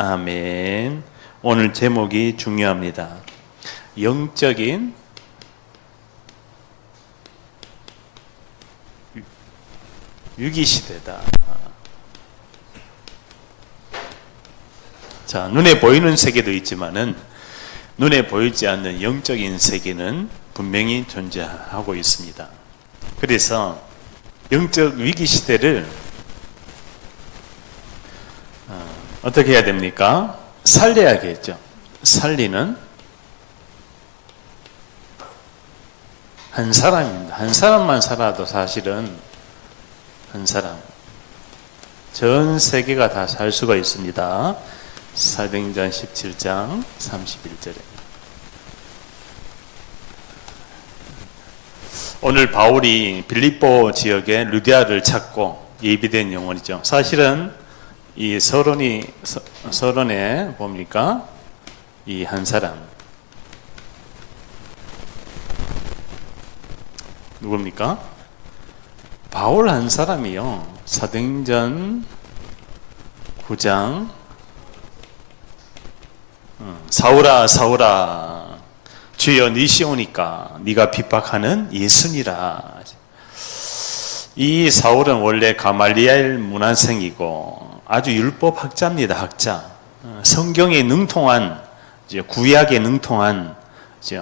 아멘. 오늘 제목이 중요합니다. 영적인 위기시대다. 자, 눈에 보이는 세계도 있지만은 눈에 보이지 않는 영적인 세계는 분명히 존재하고 있습니다. 그래서 영적 위기시대를 어떻게 해야 됩니까? 살려야겠죠. 살리는 한 사람입니다. 한 사람만 살아도 사실은 한 사람, 전 세계가 다 살 수가 있습니다. 사도행전 17장 31절에 오늘 바울이 빌립보 지역의 루디아를 찾고 예비된 영혼이죠. 사실은 이 서론에 뭡니까? 이 한 사람 누굽니까? 바울 한 사람이요. 사도행전 9장 사울아 사울아 주여 니시오니까 네가 핍박하는 예수니라. 이 사울은 원래 가말리엘 문화생이고 아주 율법 학자입니다. 학자. 성경에 능통한, 구약에 능통한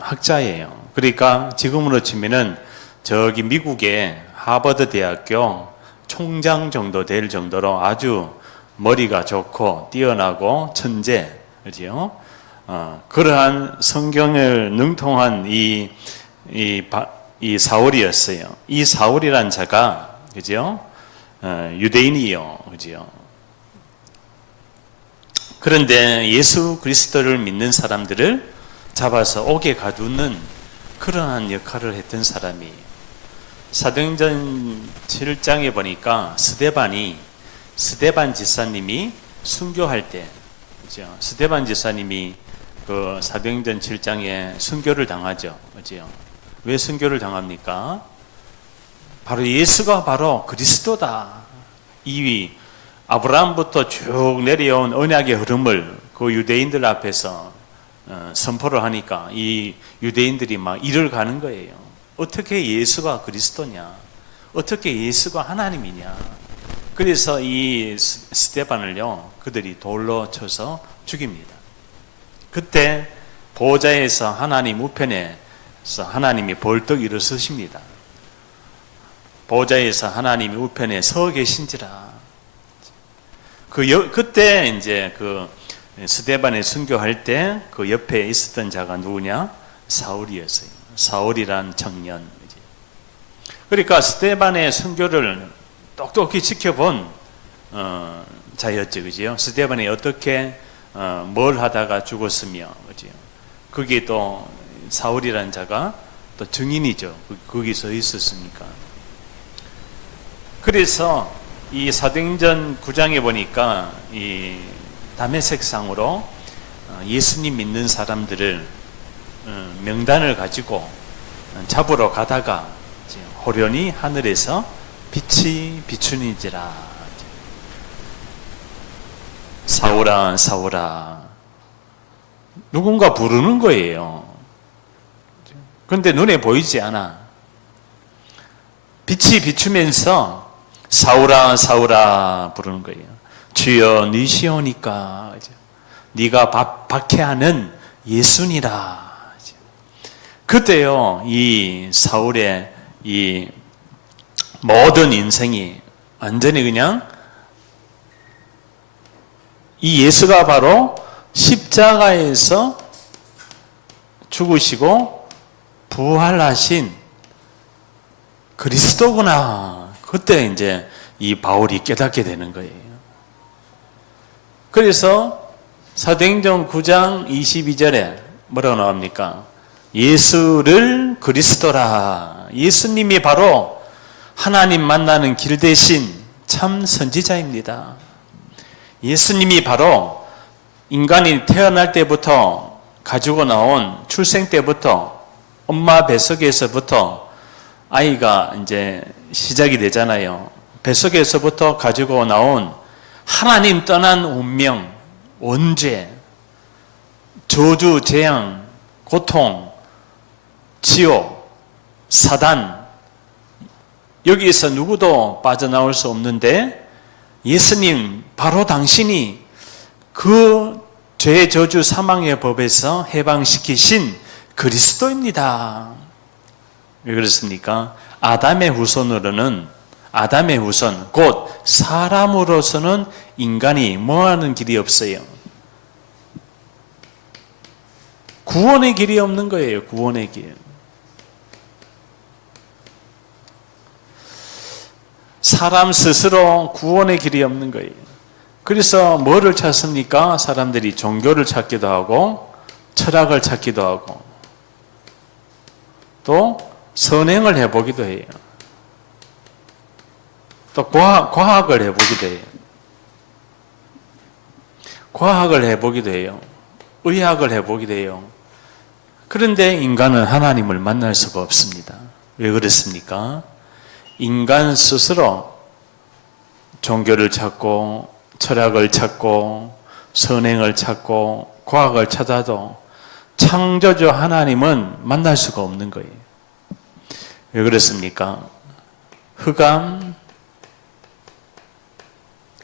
학자예요. 그러니까 지금으로 치면은 저기 미국의 하버드 대학교 총장 정도 될 정도로 아주 머리가 좋고 뛰어나고 천재, 그죠? 그러한 성경을 능통한 이 사울이었어요. 이 사울이란 자가, 그죠? 유대인이요, 그죠? 그런데 예수 그리스도를 믿는 사람들을 잡아서 옥에 가두는 그러한 역할을 했던 사람이에요. 사도행전 7장에 보니까 스데반 지사님이 순교할 때, 그죠? 스데반 지사님이 그 사도행전 7장에 순교를 당하죠, 그죠? 왜 순교를 당합니까? 바로 예수가 바로 그리스도다. 이 아브라함부터 쭉 내려온 언약의 흐름을 그 유대인들 앞에서 선포를 하니까 이 유대인들이 막 이를 가는 거예요. 어떻게 예수가 그리스도냐? 어떻게 예수가 하나님이냐? 그래서 이 스데반을요, 그들이 돌로 쳐서 죽입니다. 그때 보좌에서 하나님 우편에서 하나님이 벌떡 일어서십니다. 보좌에서 하나님이 우편에 서 계신지라. 그때 이제 그 스데반에 순교할 때 그 옆에 있었던 자가 누구냐? 사울이었어요. 사울이란 청년. 그러니까 스데반의 순교를 똑똑히 지켜본 자였죠, 그죠? 스데반이 어떻게 뭘 하다가 죽었으며, 그죠? 그게 또 사울이란 자가 또 증인이죠. 거기서 있었으니까. 그래서 이 사도행전 9장에 보니까 이 다메섹상으로 예수님 믿는 사람들을 명단을 가지고 잡으러 가다가 호련히 하늘에서 빛이 비추니지라. 사울아 사울아, 누군가 부르는 거예요. 그런데 눈에 보이지 않아. 빛이 비추면서 사울아 사울아 부르는 거예요. 주여 니시오니까 네가 박해하는 예수니라. 그때요, 이 사울의 이 모든 인생이 완전히 그냥 이 예수가 바로 십자가에서 죽으시고 부활하신 그리스도구나. 그때 이제 이 바울이 깨닫게 되는 거예요. 그래서 사도행전 9장 22절에 뭐라고 나옵니까? 예수를 그리스도라. 예수님이 바로 하나님 만나는 길 대신 참 선지자입니다. 예수님이 바로 인간이 태어날 때부터 가지고 나온 출생 때부터 엄마 뱃속에서부터 아이가 이제 시작이 되잖아요. 뱃속에서부터 가지고 나온 하나님 떠난 운명, 원죄, 저주, 재앙, 고통, 지옥, 사단, 여기에서 누구도 빠져나올 수 없는데 예수님, 바로 당신이 그 죄, 저주, 사망의 법에서 해방시키신 그리스도입니다. 왜 그렇습니까? 아담의 후손으로는, 아담의 후손, 곧 사람으로서는 인간이 뭐하는 길이 없어요. 구원의 길이 없는 거예요. 구원의 길. 사람 스스로 구원의 길이 없는 거예요. 그래서 뭐를 찾습니까? 사람들이 종교를 찾기도 하고 철학을 찾기도 하고 또 선행을 해보기도 해요. 또 과학을 해보기도 해요. 과학을 해보기도 해요. 의학을 해보기도 해요. 그런데 인간은 하나님을 만날 수가 없습니다. 왜 그렇습니까? 인간 스스로 종교를 찾고 철학을 찾고 선행을 찾고 과학을 찾아도 창조주 하나님은 만날 수가 없는 거예요. 왜 그렇습니까? 흑암,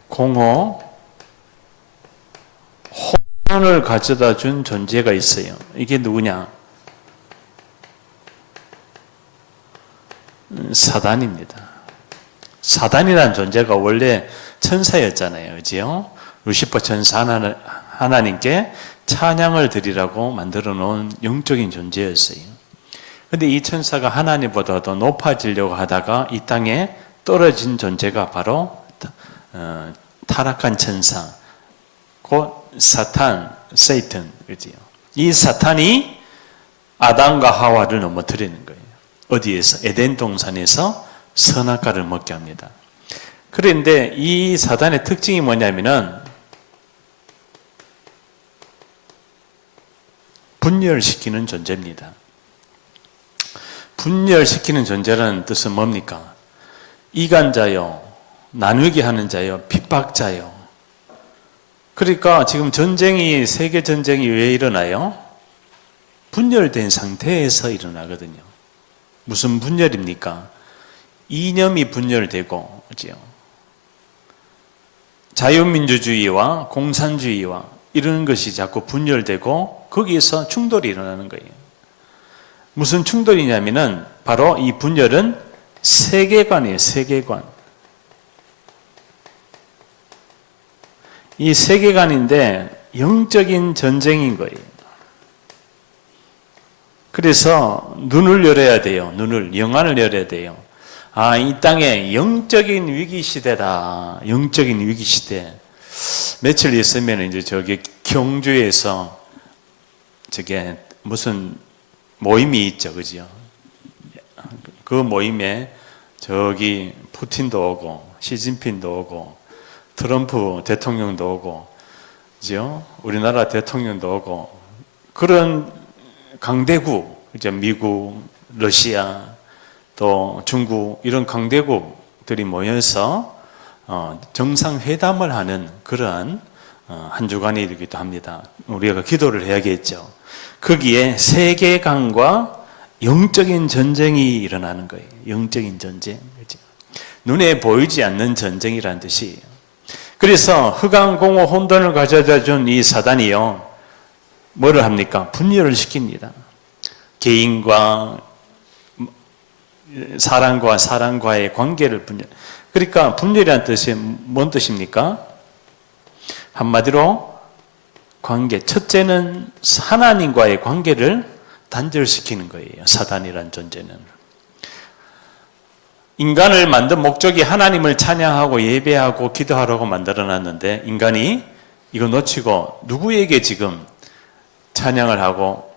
공허, 혼돈을 가져다 준 존재가 있어요. 이게 누구냐? 사단입니다. 사단이라는 존재가 원래 천사였잖아요. 그죠? 루시퍼 천사 하나님께 찬양을 드리라고 만들어 놓은 영적인 존재였어요. 그런데 이 천사가 하나님보다도 높아지려고 하다가 이 땅에 떨어진 존재가 바로 타락한 천사, 곧 사탄, 세이튼, 그지요? 이 사탄이 아담과 하와를 넘어뜨리는 거예요. 어디에서? 에덴 동산에서 선악과를 먹게 합니다. 그런데 이 사단의 특징이 뭐냐면은 분열시키는 존재입니다. 분열시키는 존재라는 뜻은 뭡니까? 이간자요, 나누게 하는 자요, 핍박자요. 그러니까 지금 전쟁이, 세계 전쟁이 왜 일어나요? 분열된 상태에서 일어나거든요. 무슨 분열입니까? 이념이 분열되고, 그죠? 자유민주주의와 공산주의와 이런 것이 자꾸 분열되고 거기에서 충돌이 일어나는 거예요. 무슨 충돌이냐면은 바로 이 분열은 세계관이에요. 세계관. 이 세계관인데 영적인 전쟁인 거예요. 그래서 눈을 열어야 돼요. 영안을 열어야 돼요. 아, 이 땅에 영적인 위기 시대다. 영적인 위기 시대. 며칠 있으면 이제 저기 경주에서 저게 무슨 모임이 있죠. 그죠? 그 모임에 저기 푸틴도 오고, 시진핑도 오고, 트럼프 대통령도 오고, 그죠? 우리나라 대통령도 오고, 그런 강대국, 이제 미국, 러시아, 또 중국, 이런 강대국들이 모여서 정상회담을 하는 그러한 한 주간이기도 합니다. 우리가 기도를 해야겠죠. 거기에 세계관과 영적인 전쟁이 일어나는 거예요. 영적인 전쟁. 그렇죠? 눈에 보이지 않는 전쟁이라는 뜻이에요. 그래서 흑암, 공허, 혼돈을 가져다 준 이 사단이요, 뭐를 합니까? 분열을 시킵니다. 개인과 사람과의 관계를 분열. 그러니까 분열이라는 뜻이 뭔 뜻입니까? 한마디로 관계. 첫째는 하나님과의 관계를 단절시키는 거예요. 사단이란 존재는. 인간을 만든 목적이 하나님을 찬양하고 예배하고 기도하라고 만들어놨는데 인간이 이거 놓치고 누구에게 지금 찬양을 하고,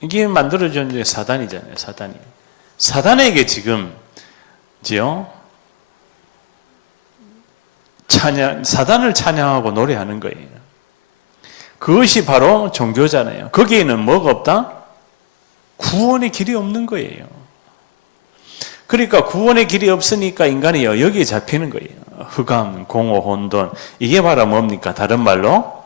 이게 만들어준 게 사단이잖아요. 사단이. 사단에게 지금 사단을 찬양하고 노래하는 거예요. 그것이 바로 종교잖아요. 거기에는 뭐가 없다? 구원의 길이 없는 거예요. 그러니까 구원의 길이 없으니까 인간이 여기에 잡히는 거예요. 흑암, 공허, 혼돈. 이게 바로 뭡니까? 다른 말로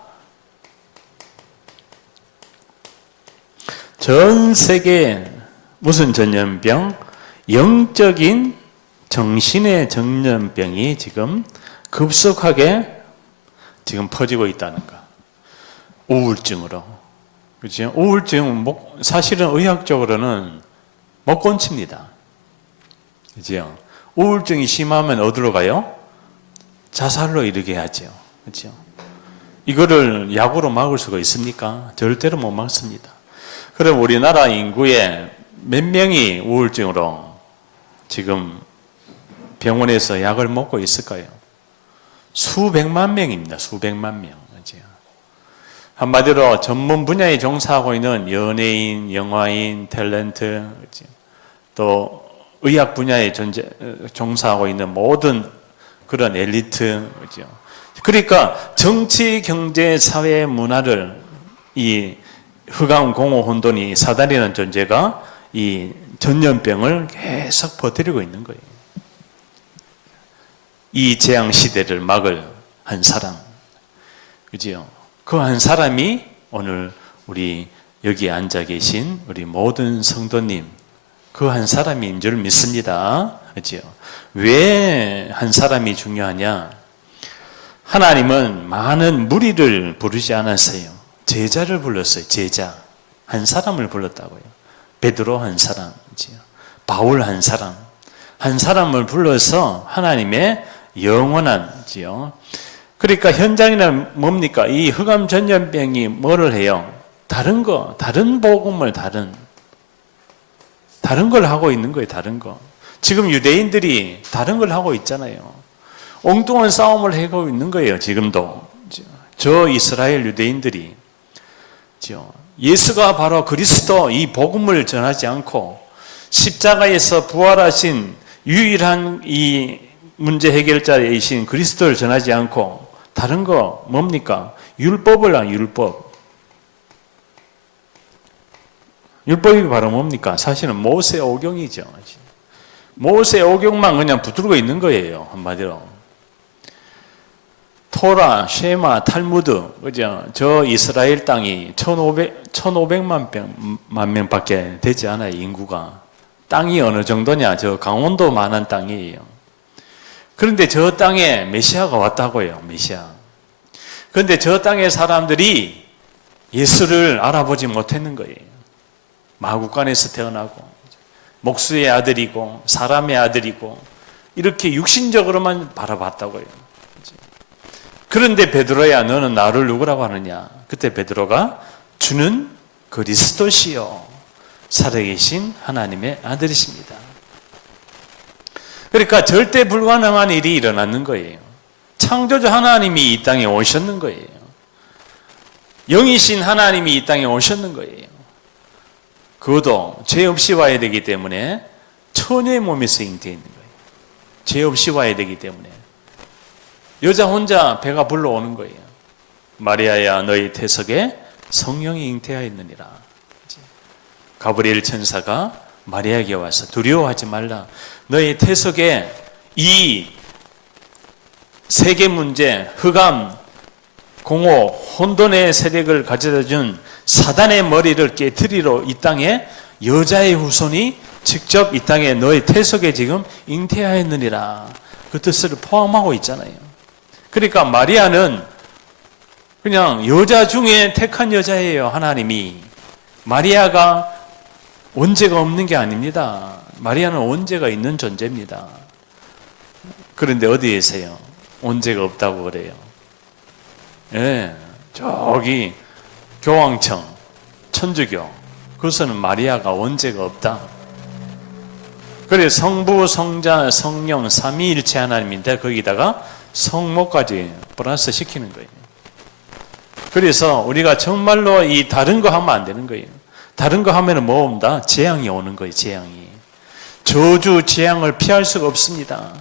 전 세계 무슨 전염병? 영적인 정신의 전염병이 지금 급속하게 지금 퍼지고 있다는 거. 우울증으로. 그렇죠? 우울증은 사실은 의학적으로는 못 고칩니다. 그렇죠? 우울증이 심하면 어디로 가요? 자살로 이르게 하죠. 그렇죠? 이거를 약으로 막을 수가 있습니까? 절대로 못 막습니다. 그럼 우리나라 인구의 몇 명이 우울증으로 지금 병원에서 약을 먹고 있을까요? 수백만 명입니다. 수백만 명. 그렇죠? 한마디로 전문 분야에 종사하고 있는 연예인, 영화인, 탤런트, 그렇죠? 또 의학 분야에 종사하고 있는 모든 그런 엘리트, 그렇죠? 그러니까 정치, 경제, 사회, 문화를 이 흑암, 공허, 혼돈이 사단이라는 존재가 이 전염병을 계속 퍼뜨리고 있는 거예요. 이 재앙 시대를 막을 한 사람, 그죠? 그 한 사람이 오늘 우리 여기 앉아 계신 우리 모든 성도님, 그 한 사람인 줄 믿습니다. 그죠? 왜 한 사람이 중요하냐? 하나님은 많은 무리를 부르지 않았어요. 제자를 불렀어요. 제자. 한 사람을 불렀다고요. 베드로 한 사람, 바울 한 사람. 한 사람을 불러서 하나님의 영원한지요. 그러니까 현장에는 뭡니까? 이 흑암 전염병이 뭐를 해요? 다른 복음을 다른 걸 하고 있는 거예요. 다른 거. 지금 유대인들이 다른 걸 하고 있잖아요. 엉뚱한 싸움을 하고 있는 거예요. 지금도. 저 이스라엘 유대인들이 예수가 바로 그리스도 이 복음을 전하지 않고 십자가에서 부활하신 유일한 이 문제 해결자이신 그리스도를 전하지 않고 다른 거 뭡니까? 율법을 한 율법. 율법이 바로 뭡니까? 사실은 모세 오경이죠. 모세 오경만 그냥 붙들고 있는 거예요. 한마디로. 토라, 쉐마, 탈무드, 그죠? 저 이스라엘 땅이 1,500만 명밖에 되지 않아요, 인구가. 땅이 어느 정도냐? 저 강원도만한 땅이에요. 그런데 저 땅에 메시아가 왔다고요, 메시아. 그런데 저 땅의 사람들이 예수를 알아보지 못했는 거예요. 마구간에서 태어나고, 목수의 아들이고, 사람의 아들이고, 이렇게 육신적으로만 바라봤다고요. 그런데 베드로야, 너는 나를 누구라고 하느냐? 그때 베드로가 주는 그리스도시요 살아계신 하나님의 아들이십니다. 그러니까 절대 불가능한 일이 일어났는 거예요. 창조주 하나님이 이 땅에 오셨는 거예요. 영이신 하나님이 이 땅에 오셨는 거예요. 그것도 죄 없이 와야 되기 때문에 처녀의 몸에서 잉태해 있는 거예요. 죄 없이 와야 되기 때문에 여자 혼자 배가 불러오는 거예요. 마리아야, 너희 태석에 성령이 잉태하였느니라. 가브리엘 천사가 마리아에게 와서 두려워하지 말라. 너희 태석에 이 세계 문제, 흑암, 공허, 혼돈의 세력을 가져다 준 사단의 머리를 깨트리러 이 땅에 여자의 후손이 직접 이 땅에 너희 태석에 지금 잉태하였느니라. 그 뜻을 포함하고 있잖아요. 그러니까 마리아는 그냥 여자 중에 택한 여자예요. 하나님이. 마리아가 원죄가 없는 게 아닙니다. 마리아는 원죄가 있는 존재입니다. 그런데 어디에서요? 원죄가 없다고 그래요. 예, 저기 교황청, 천주교, 그것은 마리아가 원죄가 없다. 그래 성부, 성자, 성령 삼위일체 하나님인데 거기다가 성모까지 플러스 시키는 거예요. 그래서 우리가 정말로 이 다른 거 하면 안 되는 거예요. 다른 거 하면은 뭐 온다? 재앙이 오는 거예요. 재앙이. 저주 재앙을 피할 수가 없습니다.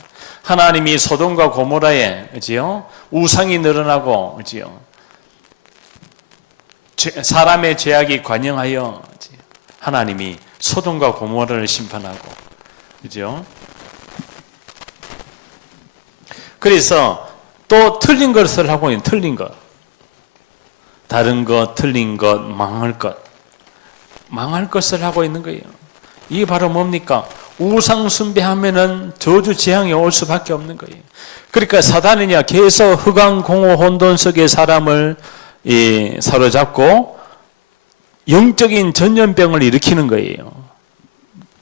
하나님이 소돔과 고모라에, 그지요? 우상이 늘어나고, 그지요? 사람의 죄악이 관영하여 하나님이 소돔과 고모라를 심판하고 그죠? 그래서 또 틀린 것을 하고 있는 틀린 것. 다른 것, 틀린 것, 망할 것. 망할 것을 하고 있는 거예요. 이게 바로 뭡니까? 우상 숭배하면은 저주 재앙이 올 수밖에 없는 거예요. 그러니까 사단은요, 계속 흑암 공허 혼돈 속에 사람을 사로잡고 영적인 전염병을 일으키는 거예요.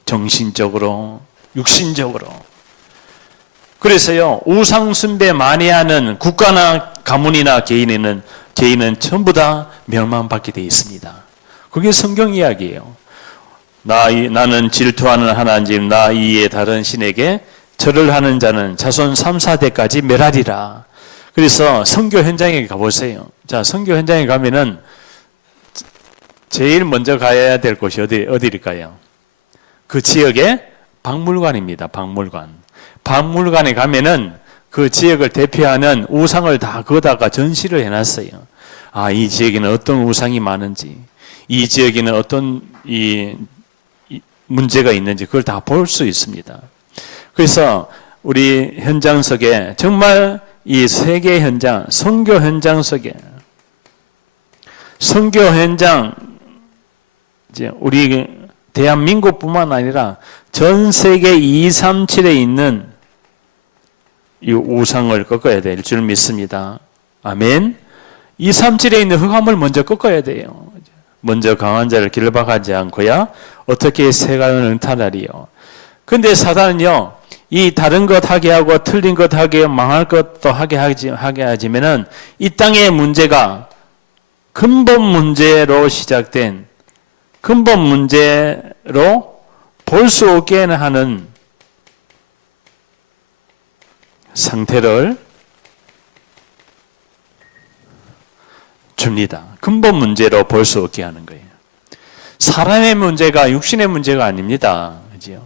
정신적으로, 육신적으로. 그래서요, 우상 숭배 많이 하는 국가나 가문이나 개인은 전부 다 멸망받게 되어 있습니다. 그게 성경 이야기예요. 나는 질투하는 하나님, 나 이에 다른 신에게 절을 하는 자는 자손 3, 4대까지 멸하리라. 그래서 선교 현장에 가보세요. 자, 선교 현장에 가면은 제일 먼저 가야 될 곳이 어디일까요? 그 지역의 박물관입니다. 박물관. 박물관에 가면은 그 지역을 대표하는 우상을 다 거다가 전시를 해놨어요. 아, 이 지역에는 어떤 우상이 많은지, 이 지역에는 어떤 이 문제가 있는지 그걸 다 볼 수 있습니다. 그래서 우리 현장 속에 정말 이 세계 현장, 선교 현장 속에 선교 현장, 이제 우리 대한민국뿐만 아니라 전 세계 237에 있는 이 우상을 꺾어야 될 줄 믿습니다. 아멘. 237에 있는 흑암을 먼저 꺾어야 돼요. 먼저 강한 자를 길박하지 않고야 어떻게 세간을 응탈하리요. 근데 사단은요, 이 다른 것 하게 하고 틀린 것 하게 망할 것도 하게 하지면은 이 땅의 문제가 근본 문제로 시작된 근본 문제로 볼 수 없게 하는 상태를 줍니다. 근본 문제로 볼 수 없게 하는 거예요. 사람의 문제가 육신의 문제가 아닙니다. 그죠?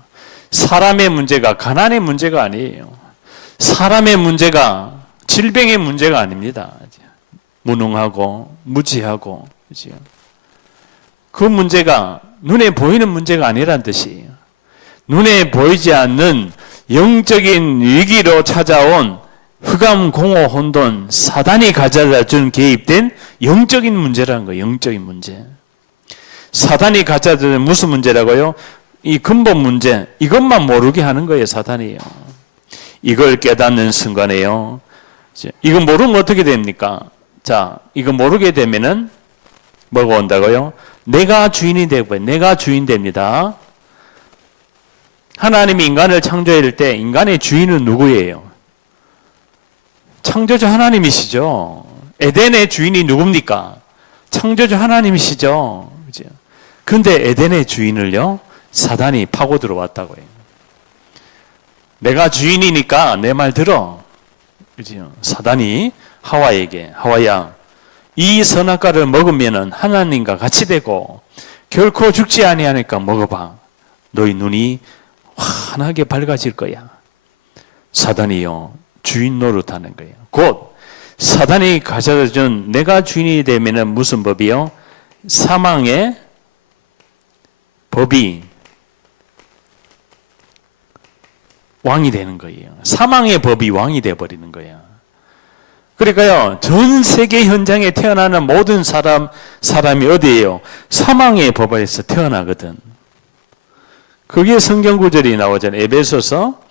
사람의 문제가 가난의 문제가 아니에요. 사람의 문제가 질병의 문제가 아닙니다. 무능하고 무지하고, 그죠? 그 문제가 눈에 보이는 문제가 아니란 뜻이에요. 눈에 보이지 않는 영적인 위기로 찾아온 흑암, 공허, 혼돈, 사단이 가져다 준 개입된 영적인 문제라는 거예요. 영적인 문제. 사단이 가져다 준 무슨 문제라고요? 이 근본 문제, 이것만 모르게 하는 거예요. 사단이에요. 이걸 깨닫는 순간에요. 이거 모르면 어떻게 됩니까? 자, 이거 모르게 되면은 뭐가 온다고요? 내가 주인이 되고, 내가 주인 됩니다. 하나님이 인간을 창조할 때 인간의 주인은 누구예요? 창조주 하나님이시죠. 에덴의 주인이 누굽니까? 창조주 하나님이시죠. 그런데 에덴의 주인을요, 사단이 파고 들어왔다고 해요. 내가 주인이니까 내 말 들어. 그죠? 사단이 하와에게, 하와야, 이 선악과를 먹으면은 하나님과 같이 되고 결코 죽지 아니하니까 먹어봐. 너희 눈이 환하게 밝아질 거야. 사단이요, 주인 노릇하는 거예요. 곧 사단이 가져다 준 내가 주인이 되면은 무슨 법이요? 사망의 법이 왕이 되는 거예요. 사망의 법이 왕이 되어버리는 거예요. 그러니까요, 전 세계 현장에 태어나는 모든 사람이 어디예요? 사망의 법에서 태어나거든. 그게 성경 구절이 나오잖아요. 에베소서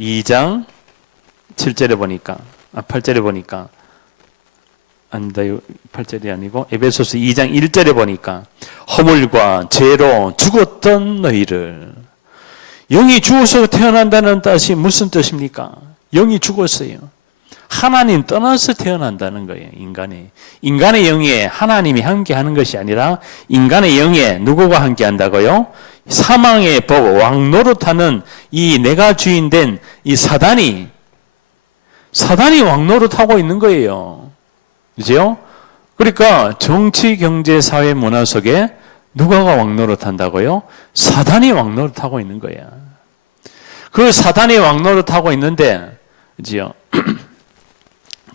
2장 7절에 보니까, 8절에 보니까, 아니다, 8절이 아니고, 에베소서 2장 1절에 보니까, 허물과 죄로 죽었던 너희를, 영이 죽어서 태어난다는 뜻이 무슨 뜻입니까? 영이 죽었어요. 하나님 떠나서 태어난다는 거예요. 인간의 영에 하나님이 함께 하는 것이 아니라 인간의 영에 누구가 함께 한다고요? 사망의 법, 왕노릇하는 이 내가 주인 된 이 사단이 왕노릇하고 있는 거예요. 그죠? 그러니까 정치, 경제, 사회, 문화 속에 누가가 왕노릇한다고요? 사단이 왕노릇하고 있는 거야. 그 사단이 왕노릇하고 있는데, 그죠?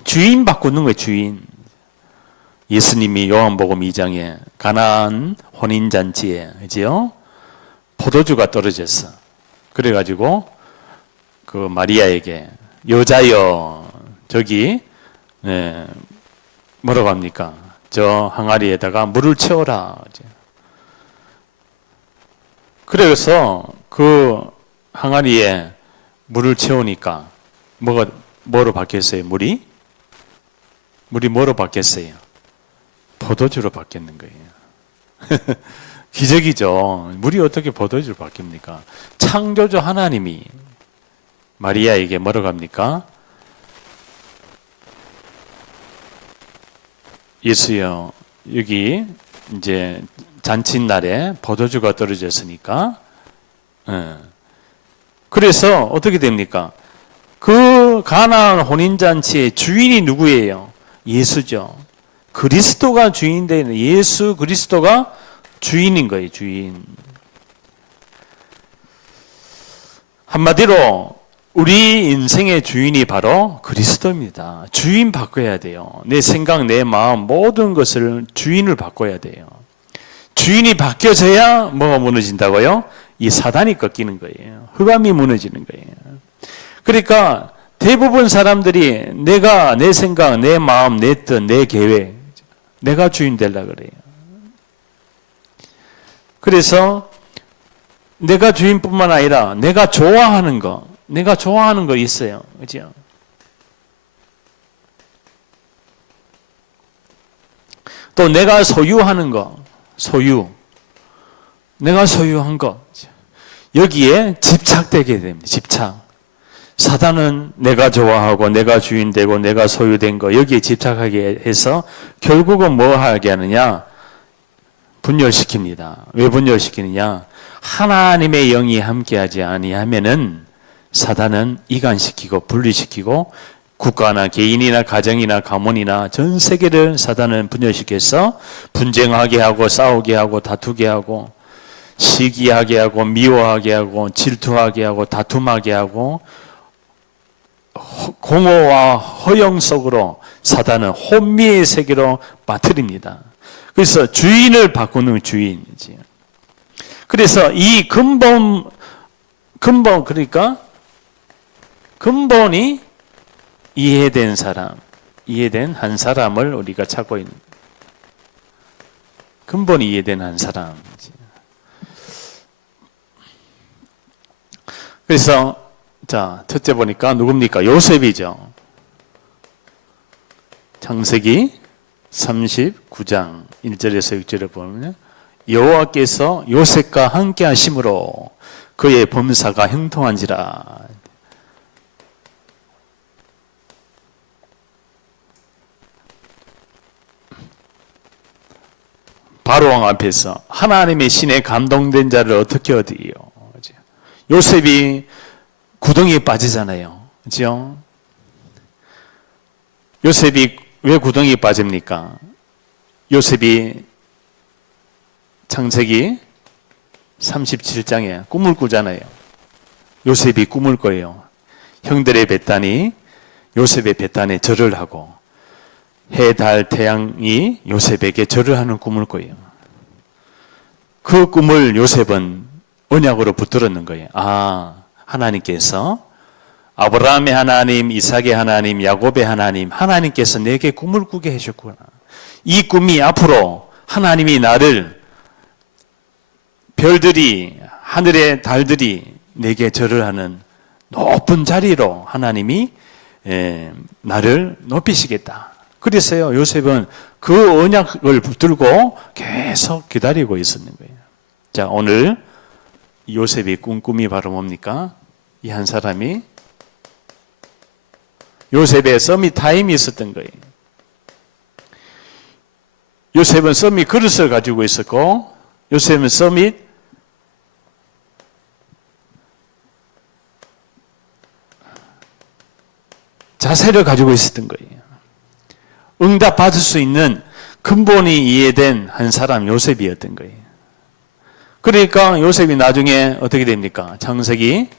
주인 바꾸는 거예요, 주인. 예수님이 요한복음 2장에 가나안 혼인잔치에, 그죠? 포도주가 떨어졌어. 그래가지고 그 마리아에게 여자여 저기 뭐라고 합니까? 저 항아리에다가 물을 채워라. 그래서 그 항아리에 물을 채우니까 뭐로 바뀌었어요? 물이 뭐로 바뀌었어요? 포도주로 바뀌는 거예요. 기적이죠. 물이 어떻게 포도주로 바뀝니까? 창조주 하나님이 마리아에게 뭐라고 합니까? 예수여, 여기 이제 잔칫날에 포도주가 떨어졌으니까, 그래서 어떻게 됩니까? 그 가나안 혼인잔치의 주인이 누구예요? 예수죠. 그리스도가 주인된 예수 그리스도가 주인인 거예요. 주인. 한마디로 우리 인생의 주인이 바로 그리스도입니다. 주인 바꿔야 돼요. 내 생각, 내 마음 모든 것을 주인을 바꿔야 돼요. 주인이 바뀌어져야 뭐가 무너진다고요? 이 사단이 꺾이는 거예요. 흑암이 무너지는 거예요. 그러니까 대부분 사람들이 내가 내 생각, 내 마음, 내 뜻, 내 계획 내가 주인 되려고 그래요. 그래서 내가 주인뿐만 아니라 내가 좋아하는 거 있어요. 그죠? 또 내가 소유하는 거, 내가 소유한 거 여기에 집착되게 됩니다. 집착. 사단은 내가 좋아하고 내가 주인 되고 내가 소유된 거 여기에 집착하게 해서 결국은 뭐 하게 하느냐? 분열시킵니다. 왜 분열시키느냐? 하나님의 영이 함께하지 아니하면은 사단은 이간시키고 분리시키고 국가나 개인이나 가정이나 가문이나 전 세계를 사단은 분열시켜서 분쟁하게 하고 싸우게 하고 다투게 하고 시기하게 하고 미워하게 하고 질투하게 하고 다툼하게 하고 공허와 허영 속으로 사단은 혼미의 세계로 빠뜨립니다. 그래서 주인을 바꾸는 주인이지. 그래서 이 그러니까 근본이 이해된 사람, 이해된 한 사람을 우리가 찾고 있는 근본이 이해된 한 사람이지. 그래서 자, 첫째 보니까 누굽니까? 요셉이죠. 창세기 39장 1절에서 6절에 보면 여호와께서 요셉과 함께 하심으로 그의 범사가 형통한지라. 바로왕 앞에서 하나님의 신에 감동된 자를 어떻게 얻으리요? 요셉이 구덩이에 빠지잖아요. 그렇죠? 요셉이 왜 구덩이에 빠집니까? 요셉이 창세기 37장에 꿈을 꾸잖아요. 요셉이 꿈을 꿔요. 형들의 벳단이 요셉의 벳단에 절을 하고 해, 달, 태양이 요셉에게 절을 하는 꿈을 꿔요. 그 꿈을 요셉은 언약으로 붙들었는 거예요. 아, 하나님께서 아브라함의 하나님, 이삭의 하나님, 야곱의 하나님, 하나님께서 내게 꿈을 꾸게 해줬구나. 이 꿈이 앞으로 하나님이 나를 별들이, 하늘의 달들이 내게 절을 하는 높은 자리로 하나님이 나를 높이시겠다. 그래서요, 요셉은 그 언약을 붙들고 계속 기다리고 있었는 거예요. 자, 오늘 요셉이 꾼 꿈이 바로 뭡니까? 이 한 사람이 요셉의 서밋 타임이 있었던 거예요. 요셉은 서밋 그릇을 가지고 있었고 요셉은 서밋 자세를 가지고 있었던 거예요. 응답 받을 수 있는 근본이 이해된 한 사람 요셉이었던 거예요. 그러니까 요셉이 나중에 어떻게 됩니까? 창세기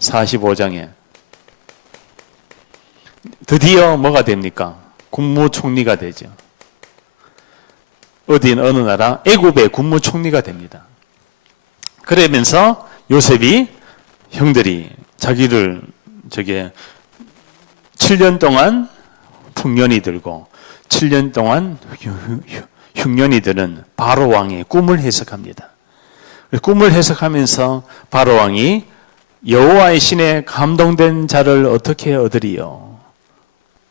45장에 드디어 뭐가 됩니까? 국무총리가 되죠. 어느 나라? 애굽의 국무총리가 됩니다. 그러면서 요셉이 형들이 자기를 7년 동안 풍년이 들고 7년 동안 흉년이 드는 바로 왕의 꿈을 해석합니다. 꿈을 해석하면서 바로 왕이 여호와의 신에 감동된 자를 어떻게 얻으리요?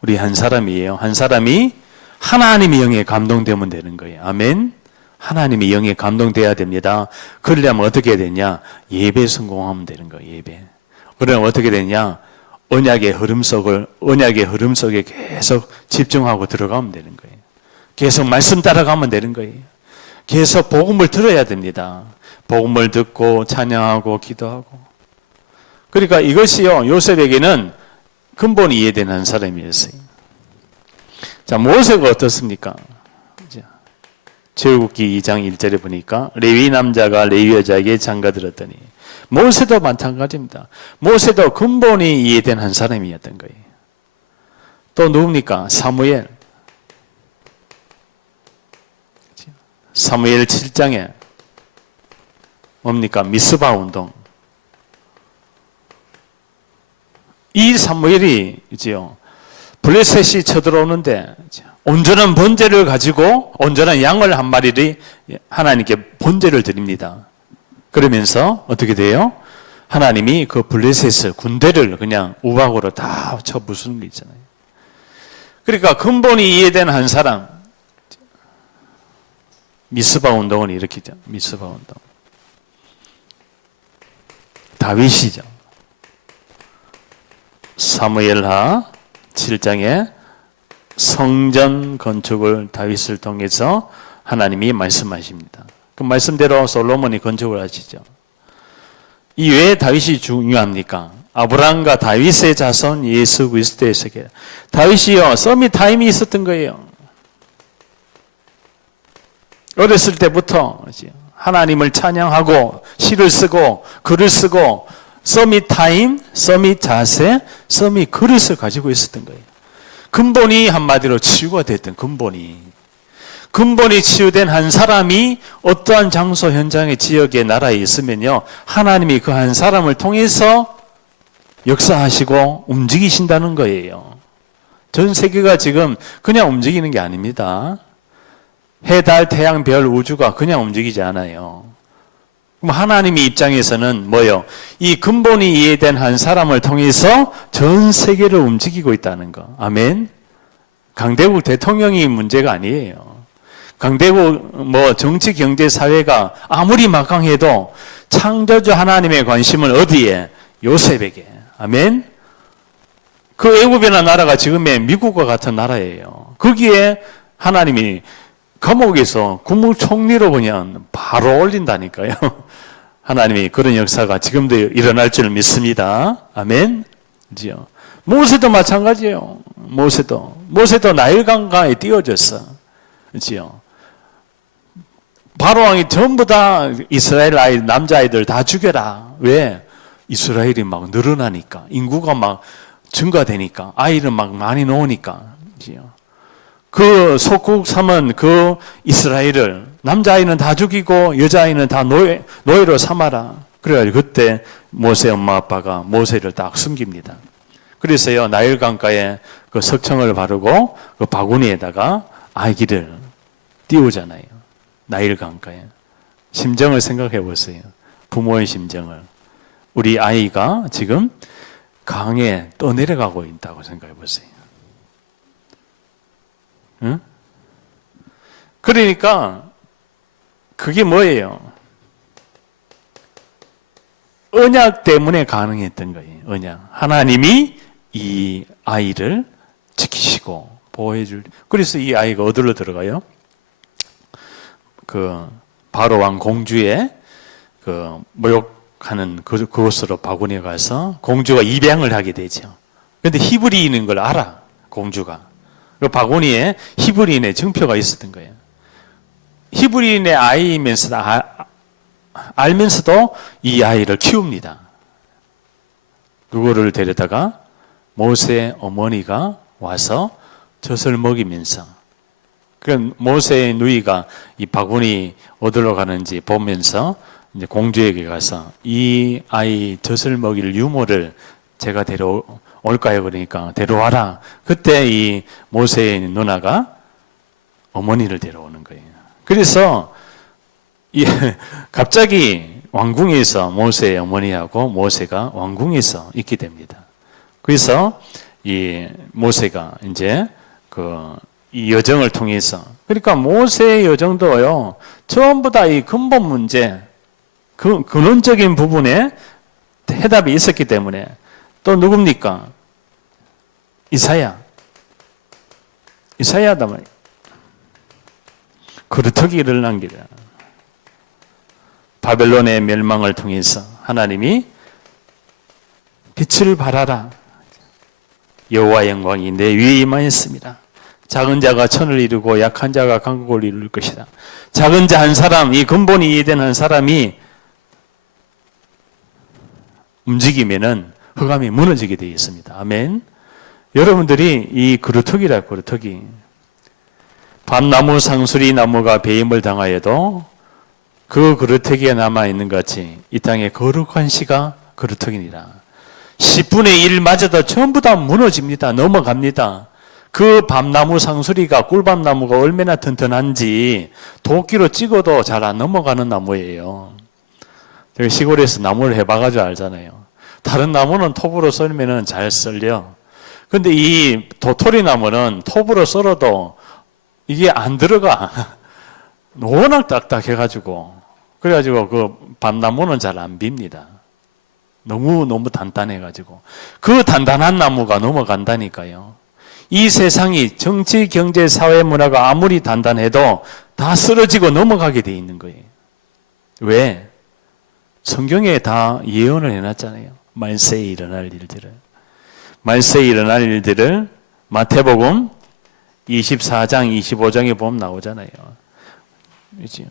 우리 한 사람이에요. 한 사람이 하나님의 영에 감동되면 되는 거예요. 아멘. 하나님의 영에 감동돼야 됩니다. 그러려면 어떻게 되냐? 예배 성공하면 되는 거예요. 예배. 그러면 어떻게 되냐? 언약의 흐름 속에 계속 집중하고 들어가면 되는 거예요. 계속 말씀 따라가면 되는 거예요. 계속 복음을 들어야 됩니다. 복음을 듣고 찬양하고 기도하고. 그러니까 이것이요, 요셉에게는 근본이 이해되는 한 사람이었어요. 자, 모세가 어떻습니까? 제후국기 2장 1절에 보니까 레위 남자가 레위 여자에게 장가들었더니, 모세도 마찬가지입니다. 모세도 근본이 이해된 한 사람이었던 거예요. 또 누굽니까? 사무엘 7장에 뭡니까? 미스바 운동. 이 사무엘이 이제요, 블레셋이 쳐들어오는데 온전한 번제를 가지고 온전한 양을 한 마리를 하나님께 번제를 드립니다. 그러면서 어떻게 돼요? 하나님이 그 블레셋을 군대를 그냥 우박으로 다 쳐부수는 게 있잖아요. 그러니까 근본이 이해된 한 사람, 미스바 운동을 일으키죠. 미스바 운동. 다윗이죠. 사무엘하 7장에 성전 건축을 다윗을 통해서 하나님이 말씀하십니다. 그 말씀대로 솔로몬이 건축을 하시죠. 이 왜 다윗이 중요합니까? 아브라함과 다윗의 자손 예수 그리스도의 세계. 다윗이요, 서밋 타임이 있었던 거예요. 어렸을 때부터 하나님을 찬양하고 시를 쓰고 글을 쓰고 서밋 타임, 서밋 자세, 서밋 그릇을 가지고 있었던 거예요. 근본이 한마디로 치유가 됐던 근본이 치유된 한 사람이 어떠한 장소, 현장의 지역의 나라에 있으면요, 하나님이 그 한 사람을 통해서 역사하시고 움직이신다는 거예요. 전 세계가 지금 그냥 움직이는 게 아닙니다. 해, 달, 태양, 별, 우주가 그냥 움직이지 않아요. 그럼 하나님의 입장에서는 뭐요? 이 근본이 이해된 한 사람을 통해서 전 세계를 움직이고 있다는 거. 아멘. 강대국 대통령이 문제가 아니에요. 강대국 정치, 경제, 사회가 아무리 막강해도 창조주 하나님의 관심은 어디에? 요셉에게. 아멘. 그 애굽이라는 나라가 지금의 미국과 같은 나라예요. 거기에 하나님이 감옥에서 국무총리로 그냥 바로 올린다니까요. 하나님이 그런 역사가 지금도 일어날 줄 믿습니다. 아멘. 그죠? 모세도 마찬가지예요. 모세도 나일강가에 띄워졌어. 그죠? 바로왕이 전부 다 이스라엘 남자아이들 다 죽여라. 왜? 이스라엘이 막 늘어나니까, 인구가 막 증가되니까, 아이를 막 많이 놓으니까. 그죠? 그 속국 삼은 그 이스라엘을 남자아이는 다 죽이고 여자아이는 다 노예로 삼아라. 그래가지고 그때 모세 엄마 아빠가 모세를 딱 숨깁니다. 그래서요, 나일강가에 그 석청을 바르고 그 바구니에다가 아기를 띄우잖아요. 나일강가에. 심정을 생각해 보세요. 부모의 심정을. 우리 아이가 지금 강에 떠내려가고 있다고 생각해 보세요. 응? 그러니까 그게 뭐예요? 언약 때문에 가능했던 거예요. 언약. 하나님이 이 아이를 지키시고 보호해줄. 그래서 이 아이가 어디로 들어가요? 그 바로 왕 공주의 그 모욕하는 그곳으로 바구니에 가서 공주가 입양을 하게 되죠. 그런데 히브리인인 걸 알아, 공주가. 그 바구니에 히브리인의 증표가 있었던 거예요. 히브리인의 아이면서 알면서도 이 아이를 키웁니다. 누구를 데려다가 모세의 어머니가 와서 젖을 먹이면서, 그럼 모세의 누이가 이 바구니 어디로 가는지 보면서 이제 공주에게 가서 이 아이 젖을 먹일 유모를 제가 데려올까요? 그러니까 데려와라. 그때 이 모세의 누나가 어머니를 데려오는 거예요. 그래서 갑자기 왕궁에서 모세의 어머니하고 모세가 왕궁에서 있게 됩니다. 그래서 이 모세가 이제 이 여정을 통해서, 그러니까 모세의 여정도요 전부 다 이 근본 문제, 근원적인 부분에 해답이 있었기 때문에. 또 누굽니까? 이사야다 말이에요. 그루터기를 남기다. 바벨론의 멸망을 통해서 하나님이 빛을 발하라. 여호와 영광이 내 위에 임하였습니다. 작은 자가 천을 이루고 약한 자가 강국을 이룰 것이다. 작은 자 한 사람, 이 근본이 이해된 한 사람이 움직이면은 흑암이 무너지게 되어 있습니다. 아멘. 여러분들이 이 그루터기라, 그루터기. 밤나무 상수리 나무가 배임을 당하여도 그 그루터기가 남아있는 것 같이 이 땅의 거룩한 씨가 그루터기니라. 10분의 1마저도 전부 다 무너집니다. 넘어갑니다. 그 밤나무 상수리가, 꿀밤나무가 얼마나 튼튼한지 도끼로 찍어도 잘 안 넘어가는 나무예요. 저희 시골에서 나무를 해봐가지고 알잖아요. 다른 나무는 톱으로 썰면은 잘 썰려. 근데 이 도토리 나무는 톱으로 썰어도 이게 안 들어가. 워낙 딱딱해가지고. 그래가지고 그 밤나무는 잘 안 빕니다. 너무 단단해가지고. 그 단단한 나무가 넘어간다니까요. 이 세상이 정치, 경제, 사회, 문화가 아무리 단단해도 다 쓰러지고 넘어가게 돼 있는 거예요. 왜? 성경에 다 예언을 해놨잖아요. 말세에 일어날 일들을. 말세에 일어날 일들을 마태복음 24장, 25장에 보면 나오잖아요. 그렇죠?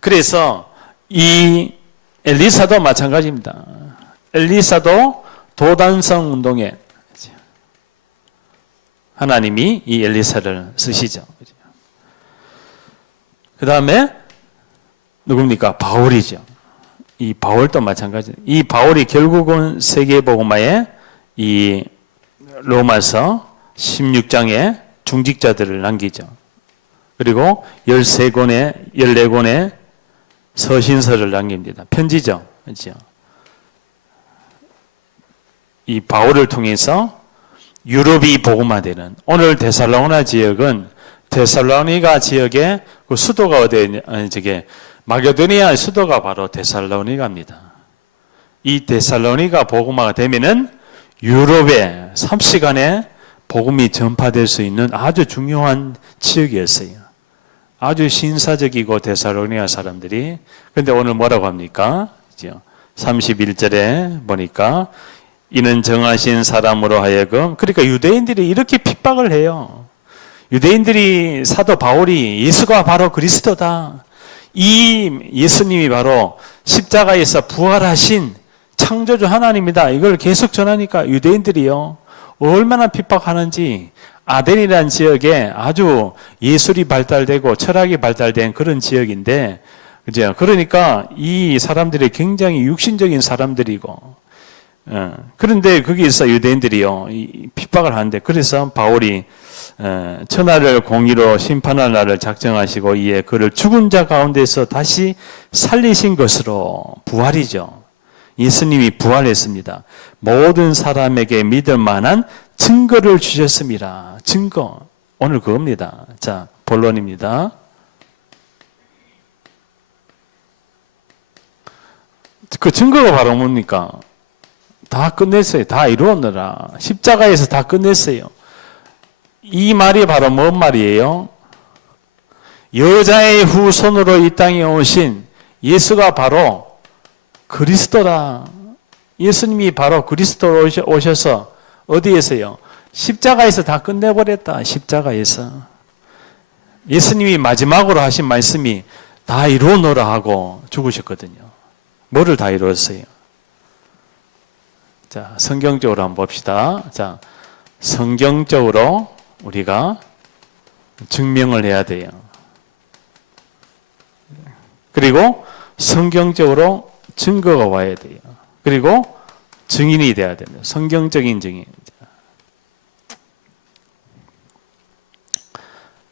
그래서 이 엘리사도 마찬가지입니다. 엘리사도 도단성 운동에 하나님이 이 엘리사를 쓰시죠. 그 다음에 누굽니까? 바울이죠. 이 바울도 마찬가지예요. 이 바울이 결국은 세계복음화에 이 로마서 16장에 중직자들을 남기죠. 그리고 14권의 서신서를 남깁니다. 편지죠. 그렇죠? 이 바울을 통해서 유럽이 복음화되는, 오늘 데살로니가 지역은 데살로니가 지역의 그 수도가 어디에, 마게도니아의 수도가 바로 데살로니가입니다. 이 데살로니가 복음화가 되면은 유럽에 삽시간에 복음이 전파될 수 있는 아주 중요한 지역이었어요. 아주 신사적이고 데살로니가 사람들이. 근데 오늘 뭐라고 합니까? 31절에 보니까 이는 정하신 사람으로 하여금, 그러니까 유대인들이 이렇게 핍박을 해요. 유대인들이 사도 바울이 예수가 바로 그리스도다. 이 예수님이 바로 십자가에서 부활하신 창조주 하나님이다. 이걸 계속 전하니까 유대인들이요, 얼마나 핍박하는지. 아덴이라는 지역에 아주 예술이 발달되고 철학이 발달된 그런 지역인데, 그죠? 그러니까 이 사람들이 굉장히 육신적인 사람들이고, 그런데 거기서 유대인들이요, 핍박을 하는데, 그래서 바울이 천하를 공의로 심판할 날을 작정하시고 이에 그를 죽은 자 가운데서 다시 살리신 것으로, 부활이죠. 예수님이 부활했습니다. 모든 사람에게 믿을 만한 증거를 주셨습니다. 증거. 오늘 그겁니다. 자, 본론입니다. 그 증거가 바로 뭡니까? 다 끝냈어요. 다 이루었느라. 십자가에서 다 끝냈어요. 이 말이 바로 뭔 말이에요? 여자의 후손으로 이 땅에 오신 예수가 바로 그리스도다. 예수님이 바로 그리스도로 오셔서 어디에서요? 십자가에서 다 끝내버렸다. 십자가에서. 예수님이 마지막으로 하신 말씀이 다 이루어놓으라 하고 죽으셨거든요. 뭐를 다 이루었어요? 자, 성경적으로 한번 봅시다. 자, 성경적으로 우리가 증명을 해야 돼요. 그리고 성경적으로 증거가 와야 돼요. 그리고 증인이 돼야 됩니다. 성경적인 증인.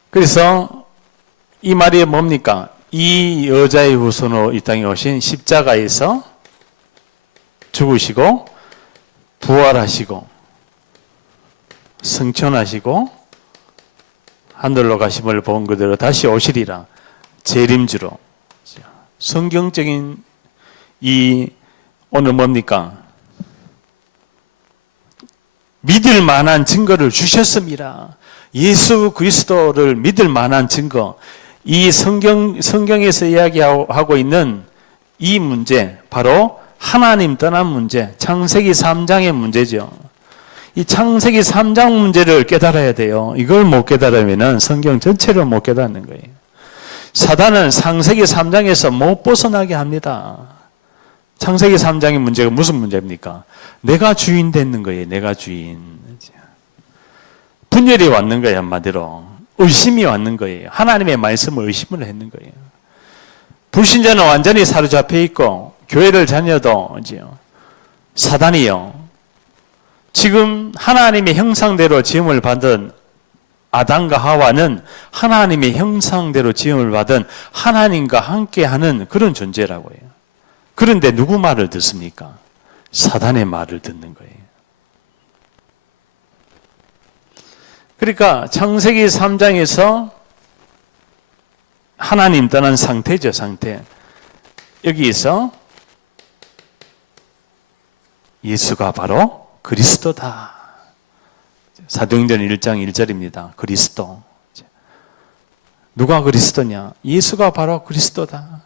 그래서 이 말이 뭡니까? 이 여자의 후손으로 이 땅에 오신 십자가에서 죽으시고 부활하시고 승천하시고 하늘로 가심을 본 그대로 다시 오시리라. 재림주로. 성경적인 이 오늘 뭡니까? 믿을 만한 증거를 주셨습니다. 예수 그리스도를 믿을 만한 증거. 이 성경에서 이야기하고 있는 이 문제, 바로 하나님 떠난 문제, 창세기 3장의 문제죠. 이 창세기 3장 문제를 깨달아야 돼요. 이걸 못 깨달으면 성경 전체를 못 깨닫는 거예요. 사단은 창세기 3장에서 못 벗어나게 합니다. 창세기 3장의 문제가 무슨 문제입니까? 내가 주인 되는 거예요. 내가 주인. 분열이 왔는 거예요. 한마디로. 의심이 왔는 거예요. 하나님의 말씀을 의심을 했는 거예요. 불신자는 완전히 사로잡혀 있고 교회를 다녀도 사단이요. 지금 하나님의 형상대로 지음을 받은 아담과 하와는 하나님의 형상대로 지음을 받은 하나님과 함께하는 그런 존재라고 해요. 그런데 누구 말을 듣습니까? 사단의 말을 듣는 거예요. 그러니까 창세기 3장에서 하나님 떠난 상태죠, 상태. 여기에서 예수가 바로 그리스도다. 사도행전 1장 1절입니다. 그리스도. 누가 그리스도냐? 예수가 바로 그리스도다.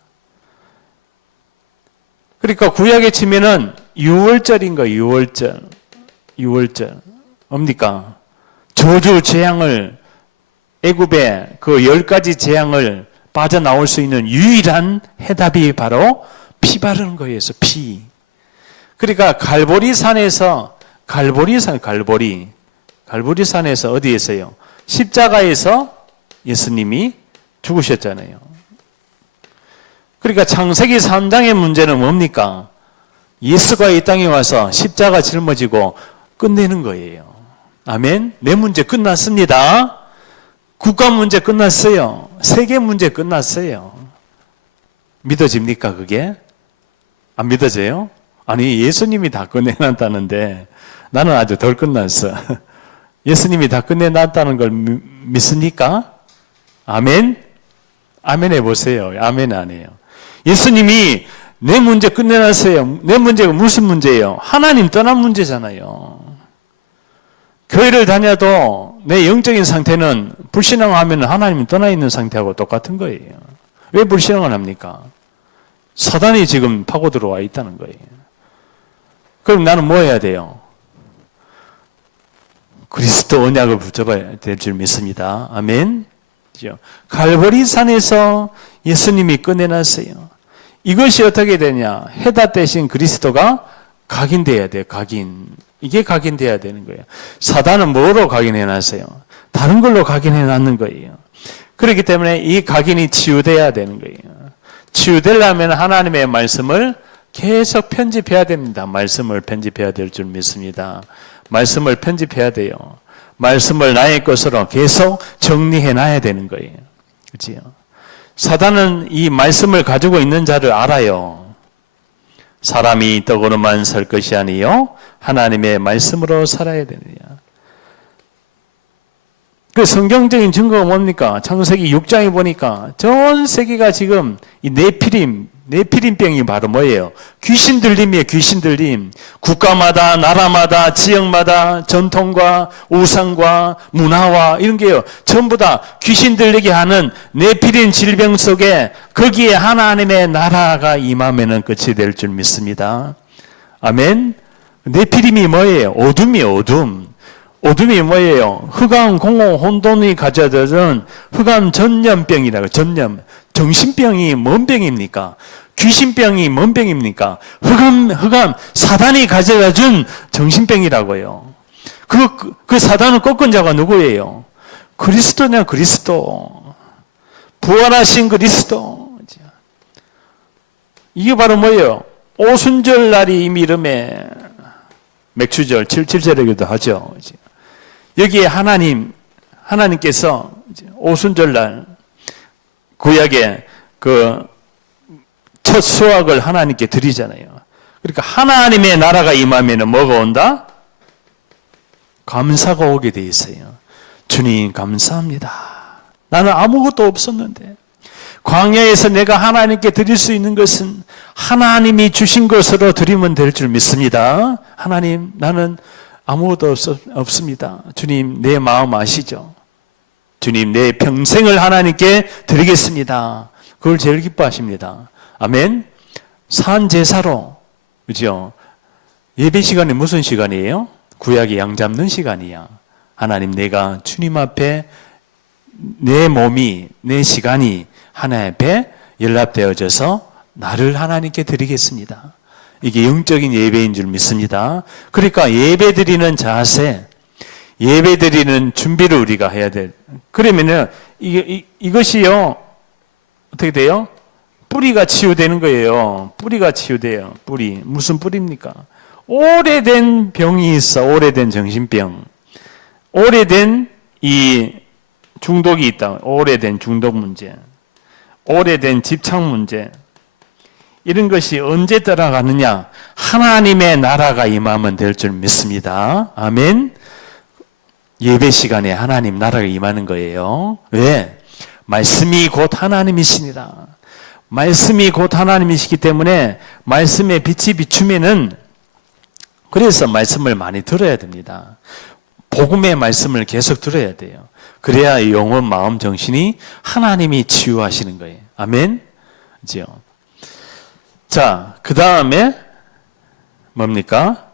그러니까 구약에 치면은 유월절인 거예요. 유월절. 유월절. 뭡니까? 저주 재앙을 애굽의 그 10가지 재앙을 빠져나올 수 있는 유일한 해답이 바로 피 바르는 거예요. 피. 그러니까 갈보리산에서 갈보리산에서 어디에서요? 십자가에서 예수님이 죽으셨잖아요. 그러니까 창세기 3장의 문제는 뭡니까? 예수가 이 땅에 와서 십자가 짊어지고 끝내는 거예요. 아멘. 내 문제 끝났습니다. 국가 문제 끝났어요. 세계 문제 끝났어요. 믿어집니까 그게? 안 믿어져요? 아니 예수님이 다 끝내놨다는데 나는 아주 덜 끝났어. 예수님이 다 끝내놨다는 걸 믿습니까? 아멘? 아멘 해보세요. 아멘 안 해요. 예수님이 내 문제 끝내놨어요. 내 문제가 무슨 문제예요? 하나님 떠난 문제잖아요. 교회를 다녀도 내 영적인 상태는 불신앙하면 하나님 떠나 있는 상태하고 똑같은 거예요. 왜 불신앙을 합니까? 사단이 지금 파고 들어와 있다는 거예요. 그럼 나는 뭐 해야 돼요? 그리스도 언약을 붙잡아야 될 줄 믿습니다. 아멘. 갈보리산에서 예수님이 꺼내놨어요. 이것이 어떻게 되냐? 해답 대신 그리스도가 각인돼야 돼요. 각인. 이게 각인돼야 되는 거예요. 사단은 뭐로 각인해놨어요? 다른 걸로 각인해놨는 거예요. 그렇기 때문에 이 각인이 치유돼야 되는 거예요. 치유되려면 하나님의 말씀을 계속 편집해야 됩니다. 말씀을 편집해야 될 줄 믿습니다. 말씀을 편집해야 돼요. 말씀을 나의 것으로 계속 정리해놔야 되는 거예요. 그렇지요? 사단은 이 말씀을 가지고 있는 자를 알아요. 사람이 떡으로만 살 것이 아니요 하나님의 말씀으로 살아야 되느냐. 그 성경적인 증거가 뭡니까? 창세기 6장에 보니까 전 세계가 지금 이 네피림병이 바로 뭐예요? 귀신 들림이에요. 귀신 들림. 국가마다 나라마다 지역마다 전통과 우상과 문화와 이런 게요. 전부 다 귀신 들리게 하는 네피림 질병 속에 거기에 하나님의 나라가 임하면은 끝이 될 줄 믿습니다. 아멘. 네피림이 뭐예요? 어둠이에요. 어둠. 어둠이 뭐예요? 흑암, 공허, 혼돈이 가져다준 흑암 전염병이라고. 전염. 정신병이 뭔 병입니까? 귀신병이 뭔 병입니까? 흑암, 사단이 가져다준 정신병이라고요. 그 사단을 꺾은 자가 누구예요? 그리스도냐, 그리스도. 부활하신 그리스도. 이게 바로 뭐예요? 오순절 날이 이미 이름에 맥주절, 77절이기도 하죠. 여기에 하나님께서 오순절 날 구약에 그 첫 수확을 하나님께 드리잖아요. 그러니까 하나님의 나라가 임하면 뭐가 온다? 감사가 오게 돼 있어요. 주님 감사합니다. 나는 아무것도 없었는데 광야에서 내가 하나님께 드릴 수 있는 것은 하나님이 주신 것으로 드리면 될 줄 믿습니다. 하나님, 나는 아무것도 없습니다. 주님, 내 마음 아시죠? 주님, 내 평생을 하나님께 드리겠습니다. 그걸 제일 기뻐하십니다. 아멘. 산제사로, 그죠? 예배 시간이 무슨 시간이에요? 구약의 양 잡는 시간이야. 하나님, 내가 주님 앞에 내 몸이, 내 시간이 하나님 앞에 연락되어져서 나를 하나님께 드리겠습니다. 이게 영적인 예배인 줄 믿습니다. 그러니까 예배 드리는 자세, 예배 드리는 준비를 우리가 해야 돼. 그러면은 이것이요, 어떻게 돼요? 뿌리가 치유되는 거예요. 뿌리가 치유돼요. 뿌리. 무슨 뿌리입니까? 오래된 병이 있어. 오래된 정신병. 오래된 이 중독이 있다. 오래된 중독 문제. 오래된 집착 문제. 이런 것이 언제 떠나가느냐? 하나님의 나라가 임하면 될 줄 믿습니다. 아멘. 예배 시간에 하나님 나라가 임하는 거예요. 왜? 말씀이 곧 하나님이시니라. 말씀이 곧 하나님이시기 때문에 말씀의 빛이 비추면은, 그래서 말씀을 많이 들어야 됩니다. 복음의 말씀을 계속 들어야 돼요. 그래야 영혼, 마음, 정신이 하나님이 치유하시는 거예요. 아멘. 그죠? 자, 그 다음에 뭡니까?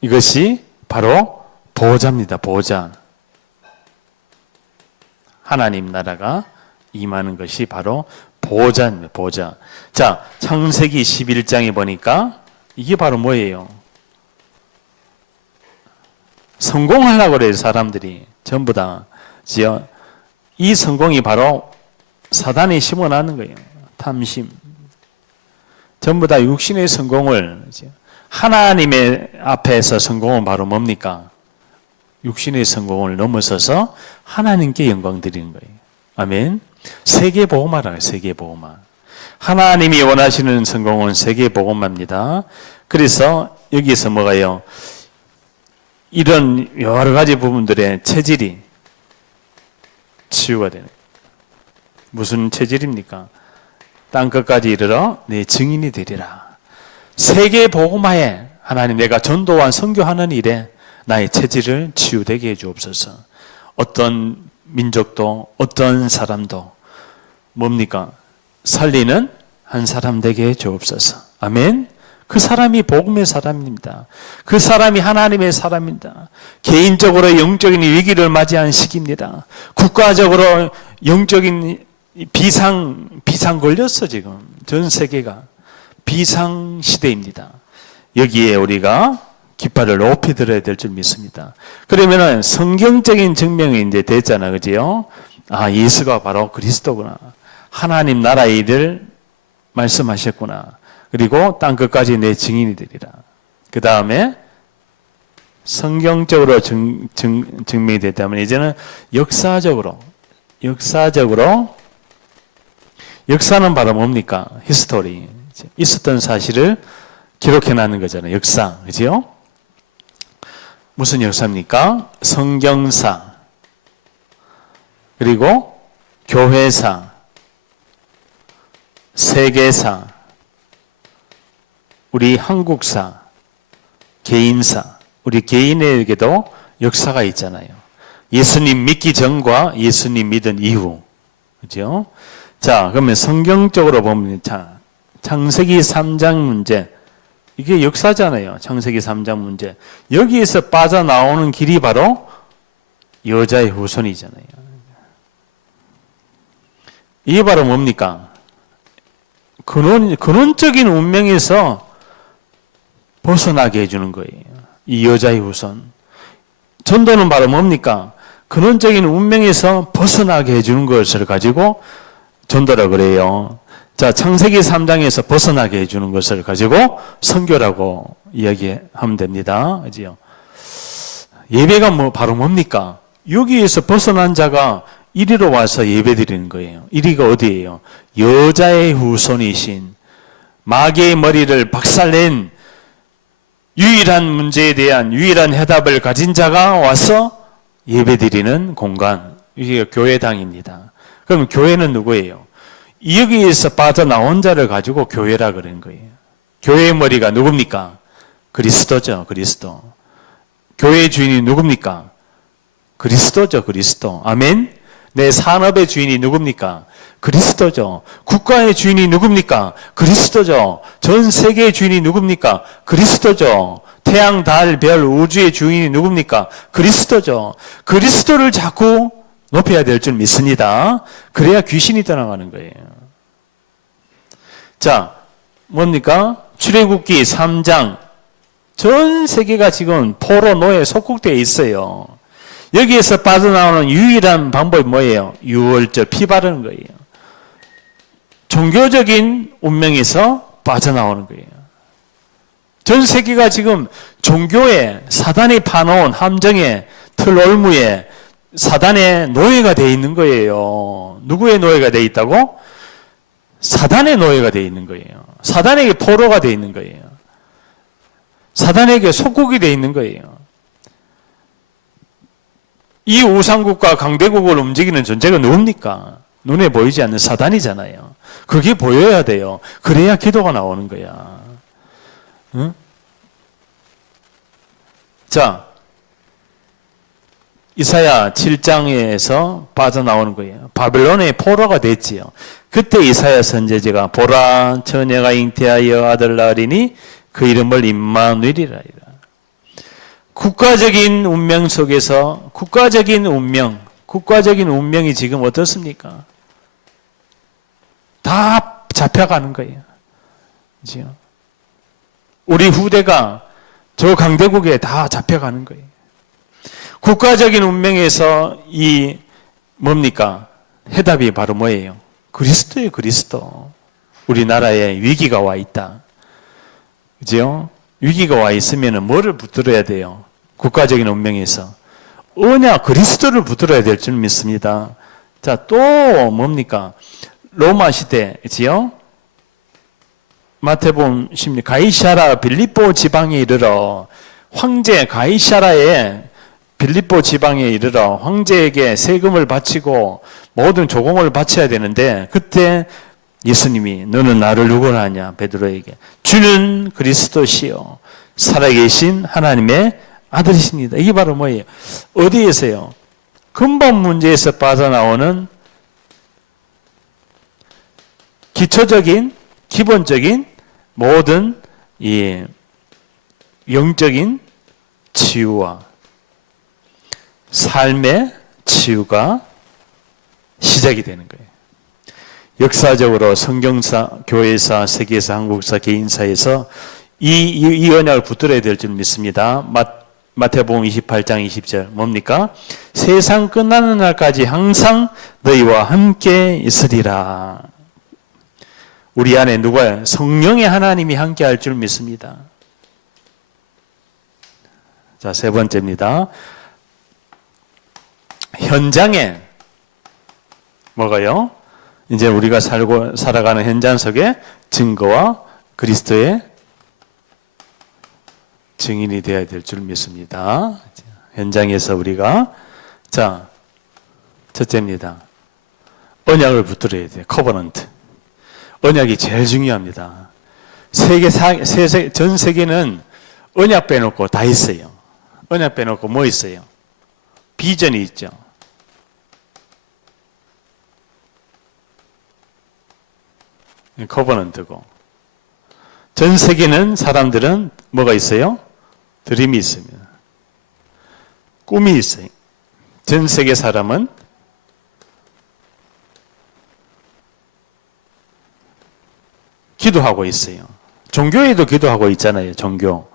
이것이 바로 보좌입니다. 보좌. 하나님 나라가 임하는 것이 바로 보좌입니다. 보좌. 자, 창세기 11장에 보니까 이게 바로 뭐예요? 성공하려고 그래요. 사람들이 전부 다. 이 성공이 바로 사단이 심어놨는 거예요. 탐심. 전부 다 육신의 성공을, 하나님의 앞에서 성공은 바로 뭡니까? 육신의 성공을 넘어서서 하나님께 영광 드리는 거예요. 아멘. 세계복음화라고요. 세계복음화. 하나님이 원하시는 성공은 세계복음화입니다. 그래서 여기서 뭐가요? 이런 여러 가지 부분들의 체질이 치유가 되는 거예요. 무슨 체질입니까? 땅끝까지 이르러 내 증인이 되리라. 세계복음화에 하나님, 내가 전도와 선교하는 일에 나의 체질을 치유되게 해주옵소서. 어떤 민족도 어떤 사람도 뭡니까? 살리는 한 사람 되게 해주옵소서. 아멘. 그 사람이 복음의 사람입니다. 그 사람이 하나님의 사람입니다. 개인적으로 영적인 위기를 맞이한 시기입니다. 국가적으로 영적인 비상 걸렸어. 지금 전 세계가 비상 시대입니다. 여기에 우리가 깃발을 높이 들어야 될 줄 믿습니다. 그러면은 성경적인 증명이 이제 됐잖아. 그지요? 아, 예수가 바로 그리스도구나. 하나님 나라의 일을 말씀하셨구나. 그리고 땅끝까지 내 증인이 되리라. 그 다음에 성경적으로 증명이 됐다면 이제는 역사적으로 역사는 바로 뭡니까? 히스토리. 있었던 사실을 기록해 놨는 거잖아요. 역사. 그지요? 무슨 역사입니까? 성경사, 그리고 교회사, 세계사, 우리 한국사, 개인사, 우리 개인에게도 역사가 있잖아요. 예수님 믿기 전과 예수님 믿은 이후. 그죠? 자, 그러면 성경적으로 보면, 자, 창세기 3장 문제. 이게 역사잖아요. 창세기 3장 문제. 여기에서 빠져나오는 길이 바로 여자의 후손이잖아요. 이게 바로 뭡니까? 근원적인 운명에서 벗어나게 해주는 거예요. 이 여자의 후손. 전도는 바로 뭡니까? 근원적인 운명에서 벗어나게 해주는 것을 가지고 전도라 그래요. 자, 창세기 3장에서 벗어나게 해주는 것을 가지고 선교라고 이야기하면 됩니다. 그지요? 예배가 바로 뭡니까? 여기에서 벗어난 자가 이리로 와서 예배 드리는 거예요. 이리가 어디예요? 여자의 후손이신 마귀의 머리를 박살낸 유일한 문제에 대한 유일한 해답을 가진 자가 와서 예배 드리는 공간. 이게 교회당입니다. 그럼 교회는 누구예요? 여기에서 빠져나온 자를 가지고 교회라 그런 거예요. 교회의 머리가 누굽니까? 그리스도죠, 그리스도. 교회의 주인이 누굽니까? 그리스도죠, 그리스도. 아멘? 내 산업의 주인이 누굽니까? 그리스도죠. 국가의 주인이 누굽니까? 그리스도죠. 전 세계의 주인이 누굽니까? 그리스도죠. 태양, 달, 별, 우주의 주인이 누굽니까? 그리스도죠. 그리스도를 자꾸 높여야 될 줄 믿습니다. 그래야 귀신이 떠나가는 거예요. 자, 뭡니까? 출애굽기 3장. 전 세계가 지금 포로 노예 속국되어 있어요. 여기에서 빠져나오는 유일한 방법이 뭐예요? 유월절 피 바르는 거예요. 종교적인 운명에서 빠져나오는 거예요. 전 세계가 지금 종교에 사단이 파놓은 함정에 틀올무에 사단의 노예가 되어 있는 거예요. 누구의 노예가 되어 있다고? 사단의 노예가 되어 있는 거예요. 사단에게 포로가 되어 있는 거예요. 사단에게 속국이 되어 있는 거예요. 이 우상국과 강대국을 움직이는 존재가 누굽니까? 눈에 보이지 않는 사단이잖아요. 그게 보여야 돼요. 그래야 기도가 나오는 거야. 응? 자, 이사야 7장에서 빠져나오는 거예요. 바벨론의 포로가 됐지요. 그때 이사야 선지자가 보라 처녀가 잉태하여 아들 낳으리니 그 이름을 임마누엘이라 하리라. 국가적인 운명 속에서 국가적인 운명이 지금 어떻습니까? 다 잡혀가는 거예요. 그렇죠? 우리 후대가 저 강대국에 다 잡혀가는 거예요. 국가적인 운명에서 이 뭡니까? 해답이 바로 뭐예요? 그리스도예요, 그리스도. 우리나라에 위기가 와 있다. 그죠? 위기가 와 있으면 뭐를 붙들어야 돼요? 국가적인 운명에서. 언약 그리스도를 붙들어야 될 줄 믿습니다. 자, 또 뭡니까? 로마 시대, 그지요? 마태복음 16, 가이사라 빌립보 지방에 이르러 황제 가이사라의 빌립보 지방에 이르러 황제에게 세금을 바치고 모든 조공을 바쳐야 되는데 그때 예수님이 너는 나를 누구라 하냐 베드로에게 주는 그리스도시요 살아계신 하나님의 아들이십니다. 이게 바로 뭐예요? 어디에서요? 근본 문제에서 빠져나오는 기초적인 기본적인 모든 이 영적인 치유와 삶의 치유가 시작이 되는 거예요. 역사적으로 성경사, 교회사, 세계사, 한국사, 개인사에서 이 언약을 붙들어야 될 줄 믿습니다. 마태복음 28장 20절 뭡니까? 세상 끝나는 날까지 항상 너희와 함께 있으리라. 우리 안에 누가요? 성령의 하나님이 함께 할 줄 믿습니다. 자, 세 번째입니다. 현장에 뭐가요? 이제 우리가 살아가는 현장 속에 증거와 그리스도의 증인이 되어야 될 줄 믿습니다. 현장에서 우리가 자, 첫째입니다. 언약을 붙들어야 돼요. 커버넌트. 언약이 제일 중요합니다. 전 세계는 언약 빼놓고 다 있어요. 언약 빼놓고 뭐 있어요? 비전이 있죠. 커버넌트고. 전 세계는 사람들은 뭐가 있어요? 드림이 있습니다. 꿈이 있어요. 전 세계 사람은 기도하고 있어요. 종교에도 기도하고 있잖아요. 종교.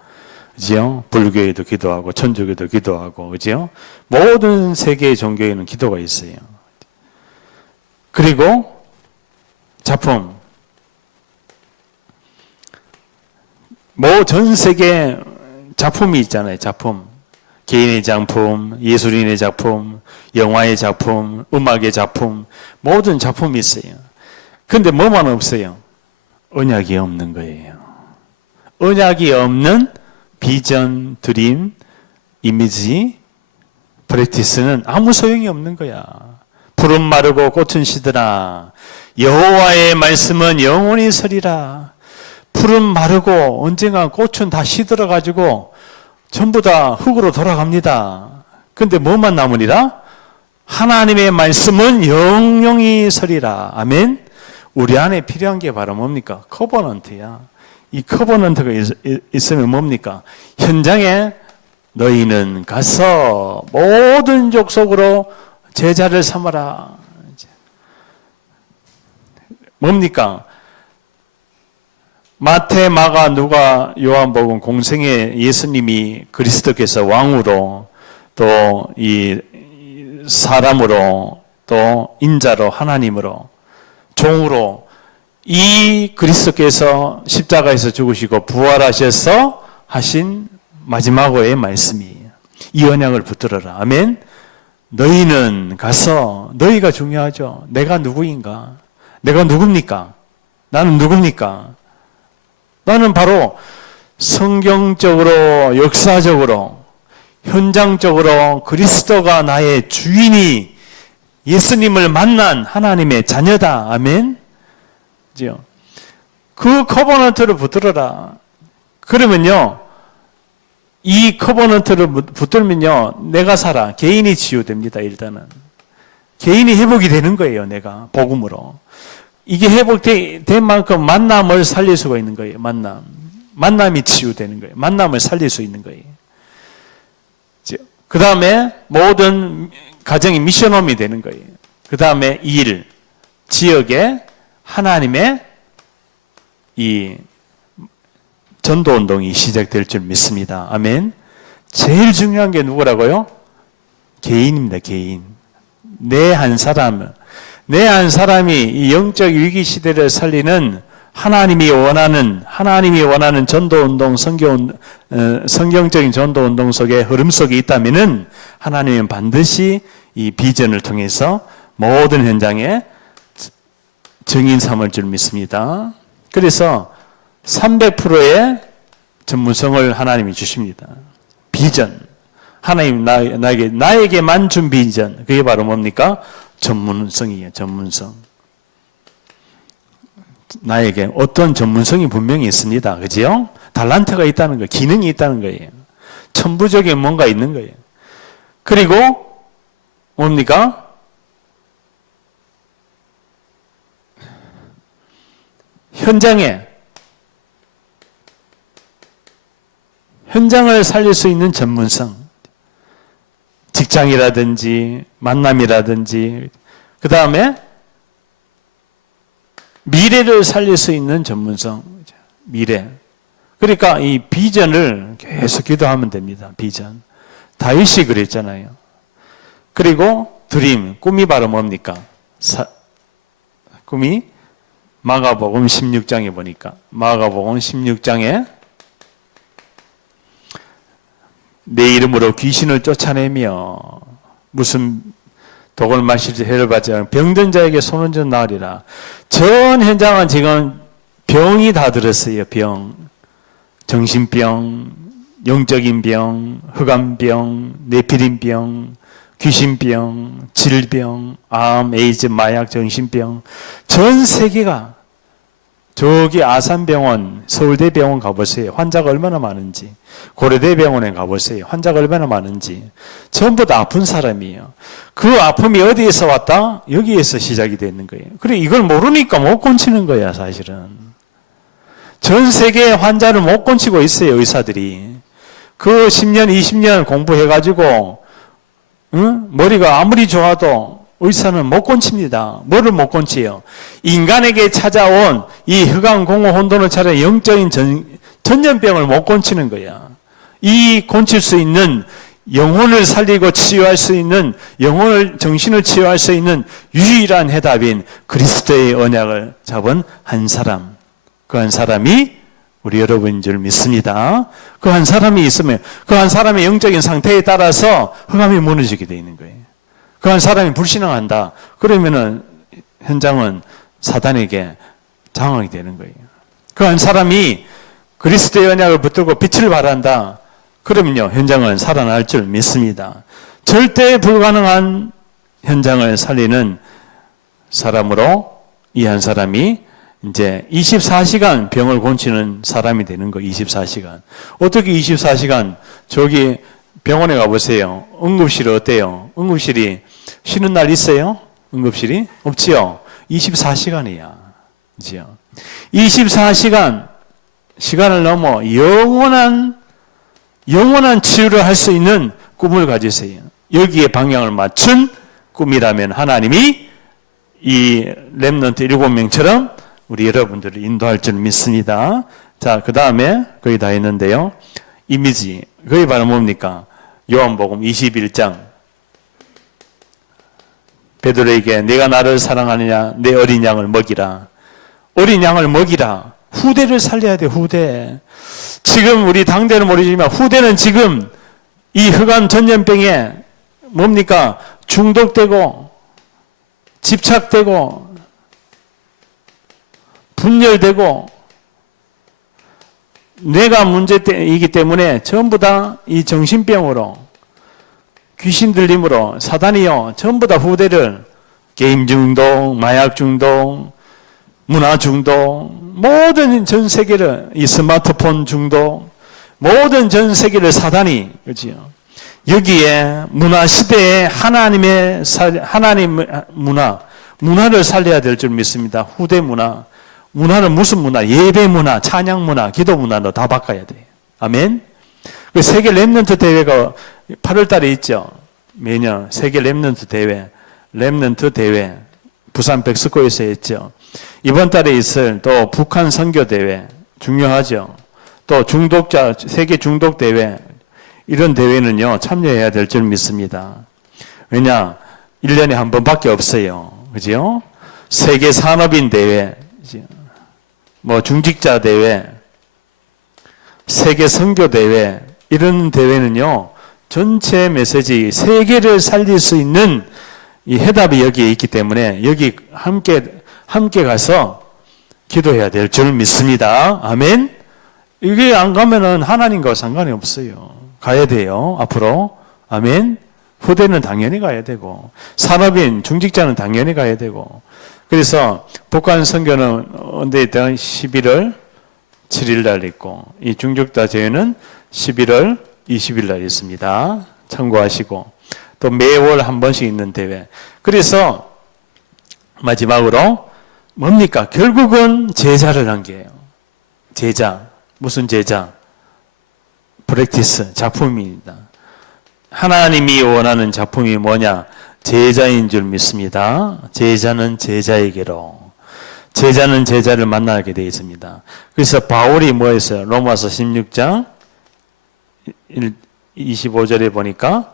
그죠? 불교에도 기도하고, 천주교도 기도하고, 그죠? 모든 세계의 종교에는 기도가 있어요. 그리고 작품, 뭐 전 세계 작품이 있잖아요. 작품. 개인의 작품, 예술인의 작품, 영화의 작품, 음악의 작품, 모든 작품이 있어요. 근데 뭐만 없어요? 언약이 없는 거예요. 언약이 없는 비전, 드림, 이미지, 프랙티스는 아무 소용이 없는 거야. 푸른 마르고 꽃은 시드라. 여호와의 말씀은 영원히 서리라. 푸른 마르고 언젠가 꽃은 다 시들어가지고 전부 다 흙으로 돌아갑니다. 근데 뭐만 남으리라? 하나님의 말씀은 영영히 서리라. 아멘. 우리 안에 필요한 게 바로 뭡니까? 커버넌트야. 이 커버넌트가 있으면 뭡니까? 현장에 너희는 가서 모든 족속으로 제자를 삼아라. 뭡니까? 마태, 마가, 누가, 요한복음 공생의 예수님이 그리스도께서 왕으로 또 이 사람으로 또 인자로 하나님으로 종으로 이 그리스도께서 십자가에서 죽으시고 부활하셔서 하신 마지막의 말씀이에요. 이 언약을 붙들어라. 아멘. 너희는 가서, 너희가 중요하죠. 내가 누구인가? 내가 누굽니까? 나는 누굽니까? 나는 바로 성경적으로, 역사적으로, 현장적으로 그리스도가 나의 주인이 예수님을 만난 하나님의 자녀다. 아멘. 그 커버넌트를 붙들어라. 그러면요, 이 커버넌트를 붙들면요, 내가 살아. 개인이 치유됩니다, 일단은. 개인이 회복이 되는 거예요, 내가. 복음으로. 이게 회복된 만큼 만남을 살릴 수가 있는 거예요, 만남. 만남이 치유되는 거예요. 만남을 살릴 수 있는 거예요. 그 다음에 모든 가정이 미션홈이 되는 거예요. 그 다음에 일, 지역에 하나님의 이 전도운동이 시작될 줄 믿습니다. 아멘. 제일 중요한 게 누구라고요? 개인입니다. 개인. 내 한 사람이 이 영적 위기 시대를 살리는 하나님이 원하는 전도운동, 성경적인 전도운동 속에 흐름 속에 있다면은 하나님은 반드시 이 비전을 통해서 모든 현장에 증인 삼을 줄 믿습니다. 그래서 300%의 전문성을 하나님이 주십니다. 비전. 하나님 나에게만 준 비전. 그게 바로 뭡니까? 전문성이에요. 전문성. 나에게 어떤 전문성이 분명히 있습니다. 그죠? 달란트가 있다는 거예요. 기능이 있다는 거예요. 천부적인 뭔가 있는 거예요. 그리고 뭡니까? 현장을 살릴 수 있는 전문성. 직장이라든지 만남이라든지 그 다음에 미래를 살릴 수 있는 전문성. 미래. 그러니까 이 비전을 계속 기도하면 됩니다. 비전. 다윗이 그랬잖아요. 그리고 드림. 꿈이 바로 뭡니까? 꿈이 마가복음 16장에 보니까 마가복음 16장에 내 이름으로 귀신을 쫓아내며 무슨 독을 마실지 해를 받지 않은 병든 자에게 손 얹어 나으리라. 전 현장은 지금 병이 다 들었어요. 병. 정신병, 영적인 병, 흑암병, 네피림병, 귀신병, 질병, 암, 에이즈, 마약, 정신병. 전 세계가 저기 아산병원, 서울대병원 가보세요. 환자가 얼마나 많은지. 고려대병원에 가보세요. 환자가 얼마나 많은지. 전부 다 아픈 사람이에요. 그 아픔이 어디에서 왔다? 여기에서 시작이 되는 거예요. 그래, 이걸 모르니까 못 고치는 거야, 사실은. 전 세계 환자를 못 고치고 있어요, 의사들이. 그 10년, 20년 공부해가지고, 머리가 아무리 좋아도 의사는 못 고칩니다. 뭐를 못 고치요? 인간에게 찾아온 이 흑암, 공허, 혼돈을 찾아 영적인 전염병을 못 고치는 거야. 이 고칠 수 있는 영혼을 살리고 치유할 수 있는 정신을 치유할 수 있는 유일한 해답인 그리스도의 언약을 잡은 한 사람. 그 한 사람이 우리 여러분인 줄 믿습니다. 그 한 사람이 있으면 그 한 사람의 영적인 상태에 따라서 흑암이 무너지게 되어 있는 거예요. 그 한 사람이 불신앙한다. 그러면은 현장은 사단에게 장악이 되는 거예요. 그 한 사람이 그리스도의 언약을 붙들고 빛을 발한다. 그러면요, 현장은 살아날 줄 믿습니다. 절대 불가능한 현장을 살리는 사람으로 이 한 사람이 이제 24시간 병을 고치는 사람이 되는 거. 24시간. 어떻게 24시간? 저기 병원에 가보세요. 응급실이 어때요? 응급실이 쉬는 날 있어요? 응급실이? 없지요? 24시간이야. 그죠? 24시간 시간을 넘어 영원한 치유를 할 수 있는 꿈을 가지세요. 여기에 방향을 맞춘 꿈이라면 하나님이 이 렘넌트 7명처럼 우리 여러분들을 인도할 줄 믿습니다. 자, 그 다음에 거의 다 했는데요. 이미지. 그게 바로 뭡니까? 요한복음 21장. 베드로에게 내가 나를 사랑하느냐? 내 어린 양을 먹이라. 어린 양을 먹이라. 후대를 살려야 돼, 후대. 지금 우리 당대는 모르지만 후대는 지금 이 흑암 전염병에 뭡니까? 중독되고 집착되고 분열되고 뇌가 문제이기 때문에 전부 다 이 정신병으로 귀신 들림으로 사단이요 전부 다 후대를 게임 중독, 마약 중독, 문화 중독, 모든 전 세계를 이 스마트폰 중독, 모든 전 세계를 사단이 그렇지요. 여기에 문화 시대에 하나님 문화를 살려야 될 줄 믿습니다. 후대 문화. 문화는 무슨 문화? 예배 문화, 찬양 문화, 기도 문화로 다 바꿔야 돼요. 아멘. 그 세계 렘넌트 대회가 8월 달에 있죠. 매년 세계 렘넌트 대회 부산 백스코에서 했죠. 이번 달에 있을 또 북한 선교 대회 중요하죠. 또 중독자 세계 중독 대회 이런 대회는요 참여해야 될 줄 믿습니다. 왜냐 1년에 한 번밖에 없어요. 그죠? 세계 산업인 대회, 뭐 중직자 대회, 세계 선교 대회 이런 대회는요 전체 메시지 세계를 살릴 수 있는 이 해답이 여기에 있기 때문에 여기 함께 가서 기도해야 될 줄 믿습니다. 아멘. 이게 안 가면은 하나님과 상관이 없어요. 가야 돼요. 앞으로. 아멘. 후대는 당연히 가야 되고 산업인 중직자는 당연히 가야 되고 그래서 북한 선교는 언제 있던 11월 7일 날 있고 이 중직자 대회는 11월 20일 날 있습니다. 참고하시고 또 매월 한 번씩 있는 대회. 그래서 마지막으로 뭡니까? 결국은 제자를 한 게예요. 제자. 무슨 제자? 프랙티스, 작품입니다. 하나님이 원하는 작품이 뭐냐? 제자인 줄 믿습니다. 제자는 제자에게로. 제자는 제자를 만나게 되어 있습니다. 그래서 바울이 뭐 했어요? 로마서 16장 25절에 보니까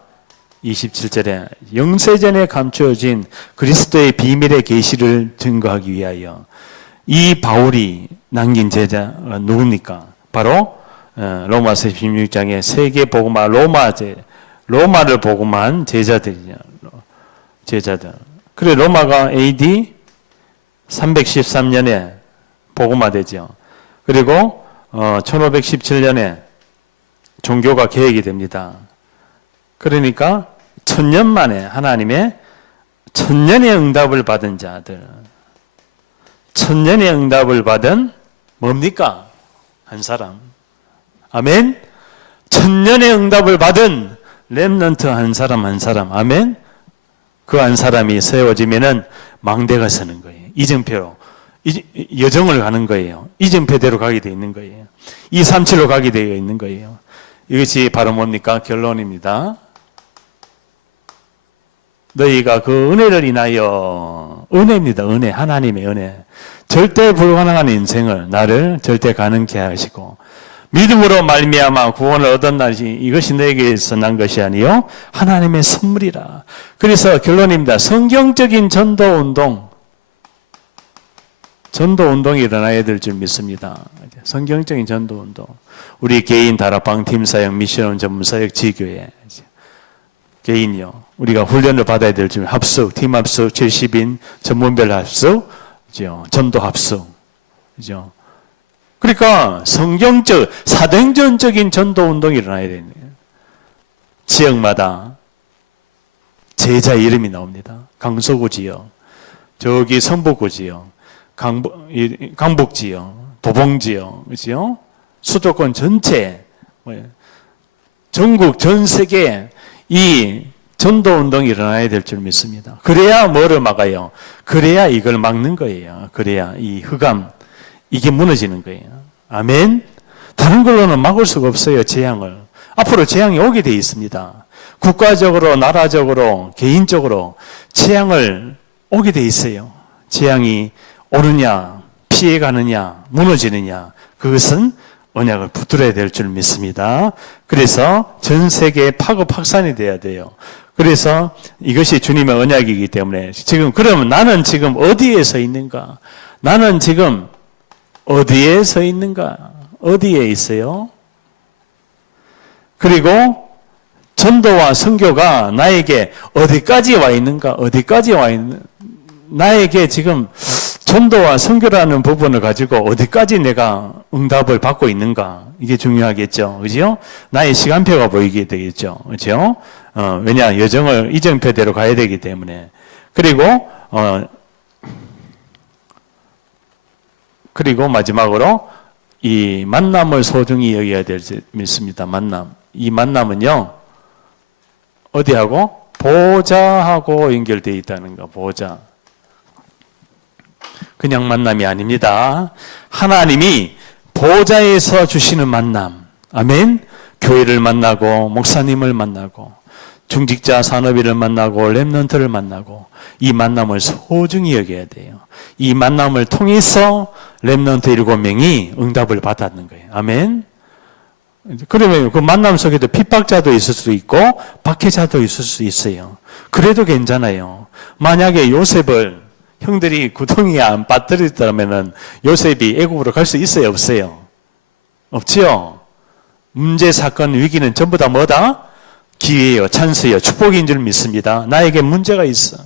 27절에 영세전에 감추어진 그리스도의 비밀의 계시를 증거하기 위하여 이 바울이 남긴 제자가 누굽니까? 바로 로마서 16장의 세계 복음화 로마를 복음한 제자들이냐. 제자들. 그래 로마가 AD 313년에 복음화되죠. 그리고 1517년에 종교가 개혁이 됩니다. 그러니까 1000년 만에 하나님의 천년의 응답을 받은 자들, 천년의 응답을 받은 뭡니까? 한 사람. 아멘. 천년의 응답을 받은 렘넌트 한 사람. 아멘. 그 한 사람이 세워지면은 망대가 서는 거예요. 이정표로 여정을 가는 거예요. 이정표대로 가게 되어 있는 거예요. 237로 가게 되어 있는 거예요. 이것이 바로 뭡니까? 결론입니다. 너희가 그 은혜를 인하여 은혜입니다. 은혜. 하나님의 은혜. 절대 불가능한 인생을 나를 절대 가능케 하시고 믿음으로 말미암아 구원을 얻은 날이 이것이 너에게서 난 것이 아니요 하나님의 선물이라. 그래서 결론입니다. 성경적인 전도 운동 전도운동이 일어나야 될 줄 믿습니다. 성경적인 전도운동. 우리 개인 다락방 팀사역 미션 전문사역 지교회 개인이요. 우리가 훈련을 받아야 될 줄 합숙, 팀 합숙, 70인 전문별 합숙, 전도 합숙. 그죠? 그러니까 성경적, 사도행전적인 전도운동이 일어나야 되는 거예요. 지역마다 제자 이름이 나옵니다. 강서구 지역, 저기 성북구 지역, 강북 지역, 도봉 지역, 그죠? 수도권 전체, 전국 전 세계 이 전도운동이 일어나야 될 줄 믿습니다. 그래야 뭐를 막아요? 그래야 이걸 막는 거예요. 그래야 이 흑암, 이게 무너지는 거예요. 아멘? 다른 걸로는 막을 수가 없어요, 재앙을. 앞으로 재앙이 오게 돼 있습니다. 국가적으로, 나라적으로, 개인적으로 재앙을 오게 돼 있어요. 재앙이 오느냐, 피해가느냐, 무너지느냐, 그것은 언약을 붙들어야 될 줄 믿습니다. 그래서 전 세계에 파급 확산이 돼야 돼요. 그래서 이것이 주님의 언약이기 때문에 지금 그러면 나는 지금 어디에 서 있는가? 나는 지금 어디에 서 있는가? 어디에 있어요? 그리고 전도와 선교가 나에게 어디까지 와 있는가? 어디까지 와 있는? 나에게 지금 전도와 선교라는 부분을 가지고 어디까지 내가 응답을 받고 있는가? 이게 중요하겠죠. 그죠? 나의 시간표가 보이게 되겠죠. 그죠? 왜냐, 여정을 이정표대로 가야 되기 때문에. 그리고 마지막으로 이 만남을 소중히 여겨야 될 줄 믿습니다. 만남. 이 만남은요, 어디하고? 보좌하고 연결되어 있다는 거, 보좌. 그냥 만남이 아닙니다. 하나님이 보좌에서 주시는 만남. 아멘. 교회를 만나고 목사님을 만나고 중직자 산업인을 만나고 렘넌트를 만나고 이 만남을 소중히 여겨야 돼요. 이 만남을 통해서 렘넌트 7명이 응답을 받았는 거예요. 아멘. 그러면 그 만남 속에도 핍박자도 있을 수 있고 박해자도 있을 수 있어요. 그래도 괜찮아요. 만약에 요셉을 형들이 구덩이에 안 빠뜨렸다면 요셉이 애굽으로 갈 수 있어요? 없어요? 없지요? 문제, 사건, 위기는 전부 다 뭐다? 기회예요. 찬스예요. 축복인 줄 믿습니다. 나에게 문제가 있어.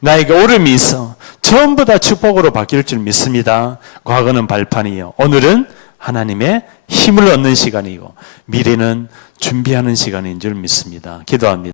나에게 오름이 있어. 전부 다 축복으로 바뀔 줄 믿습니다. 과거는 발판이에요. 오늘은 하나님의 힘을 얻는 시간이고 미래는 준비하는 시간인 줄 믿습니다. 기도합니다.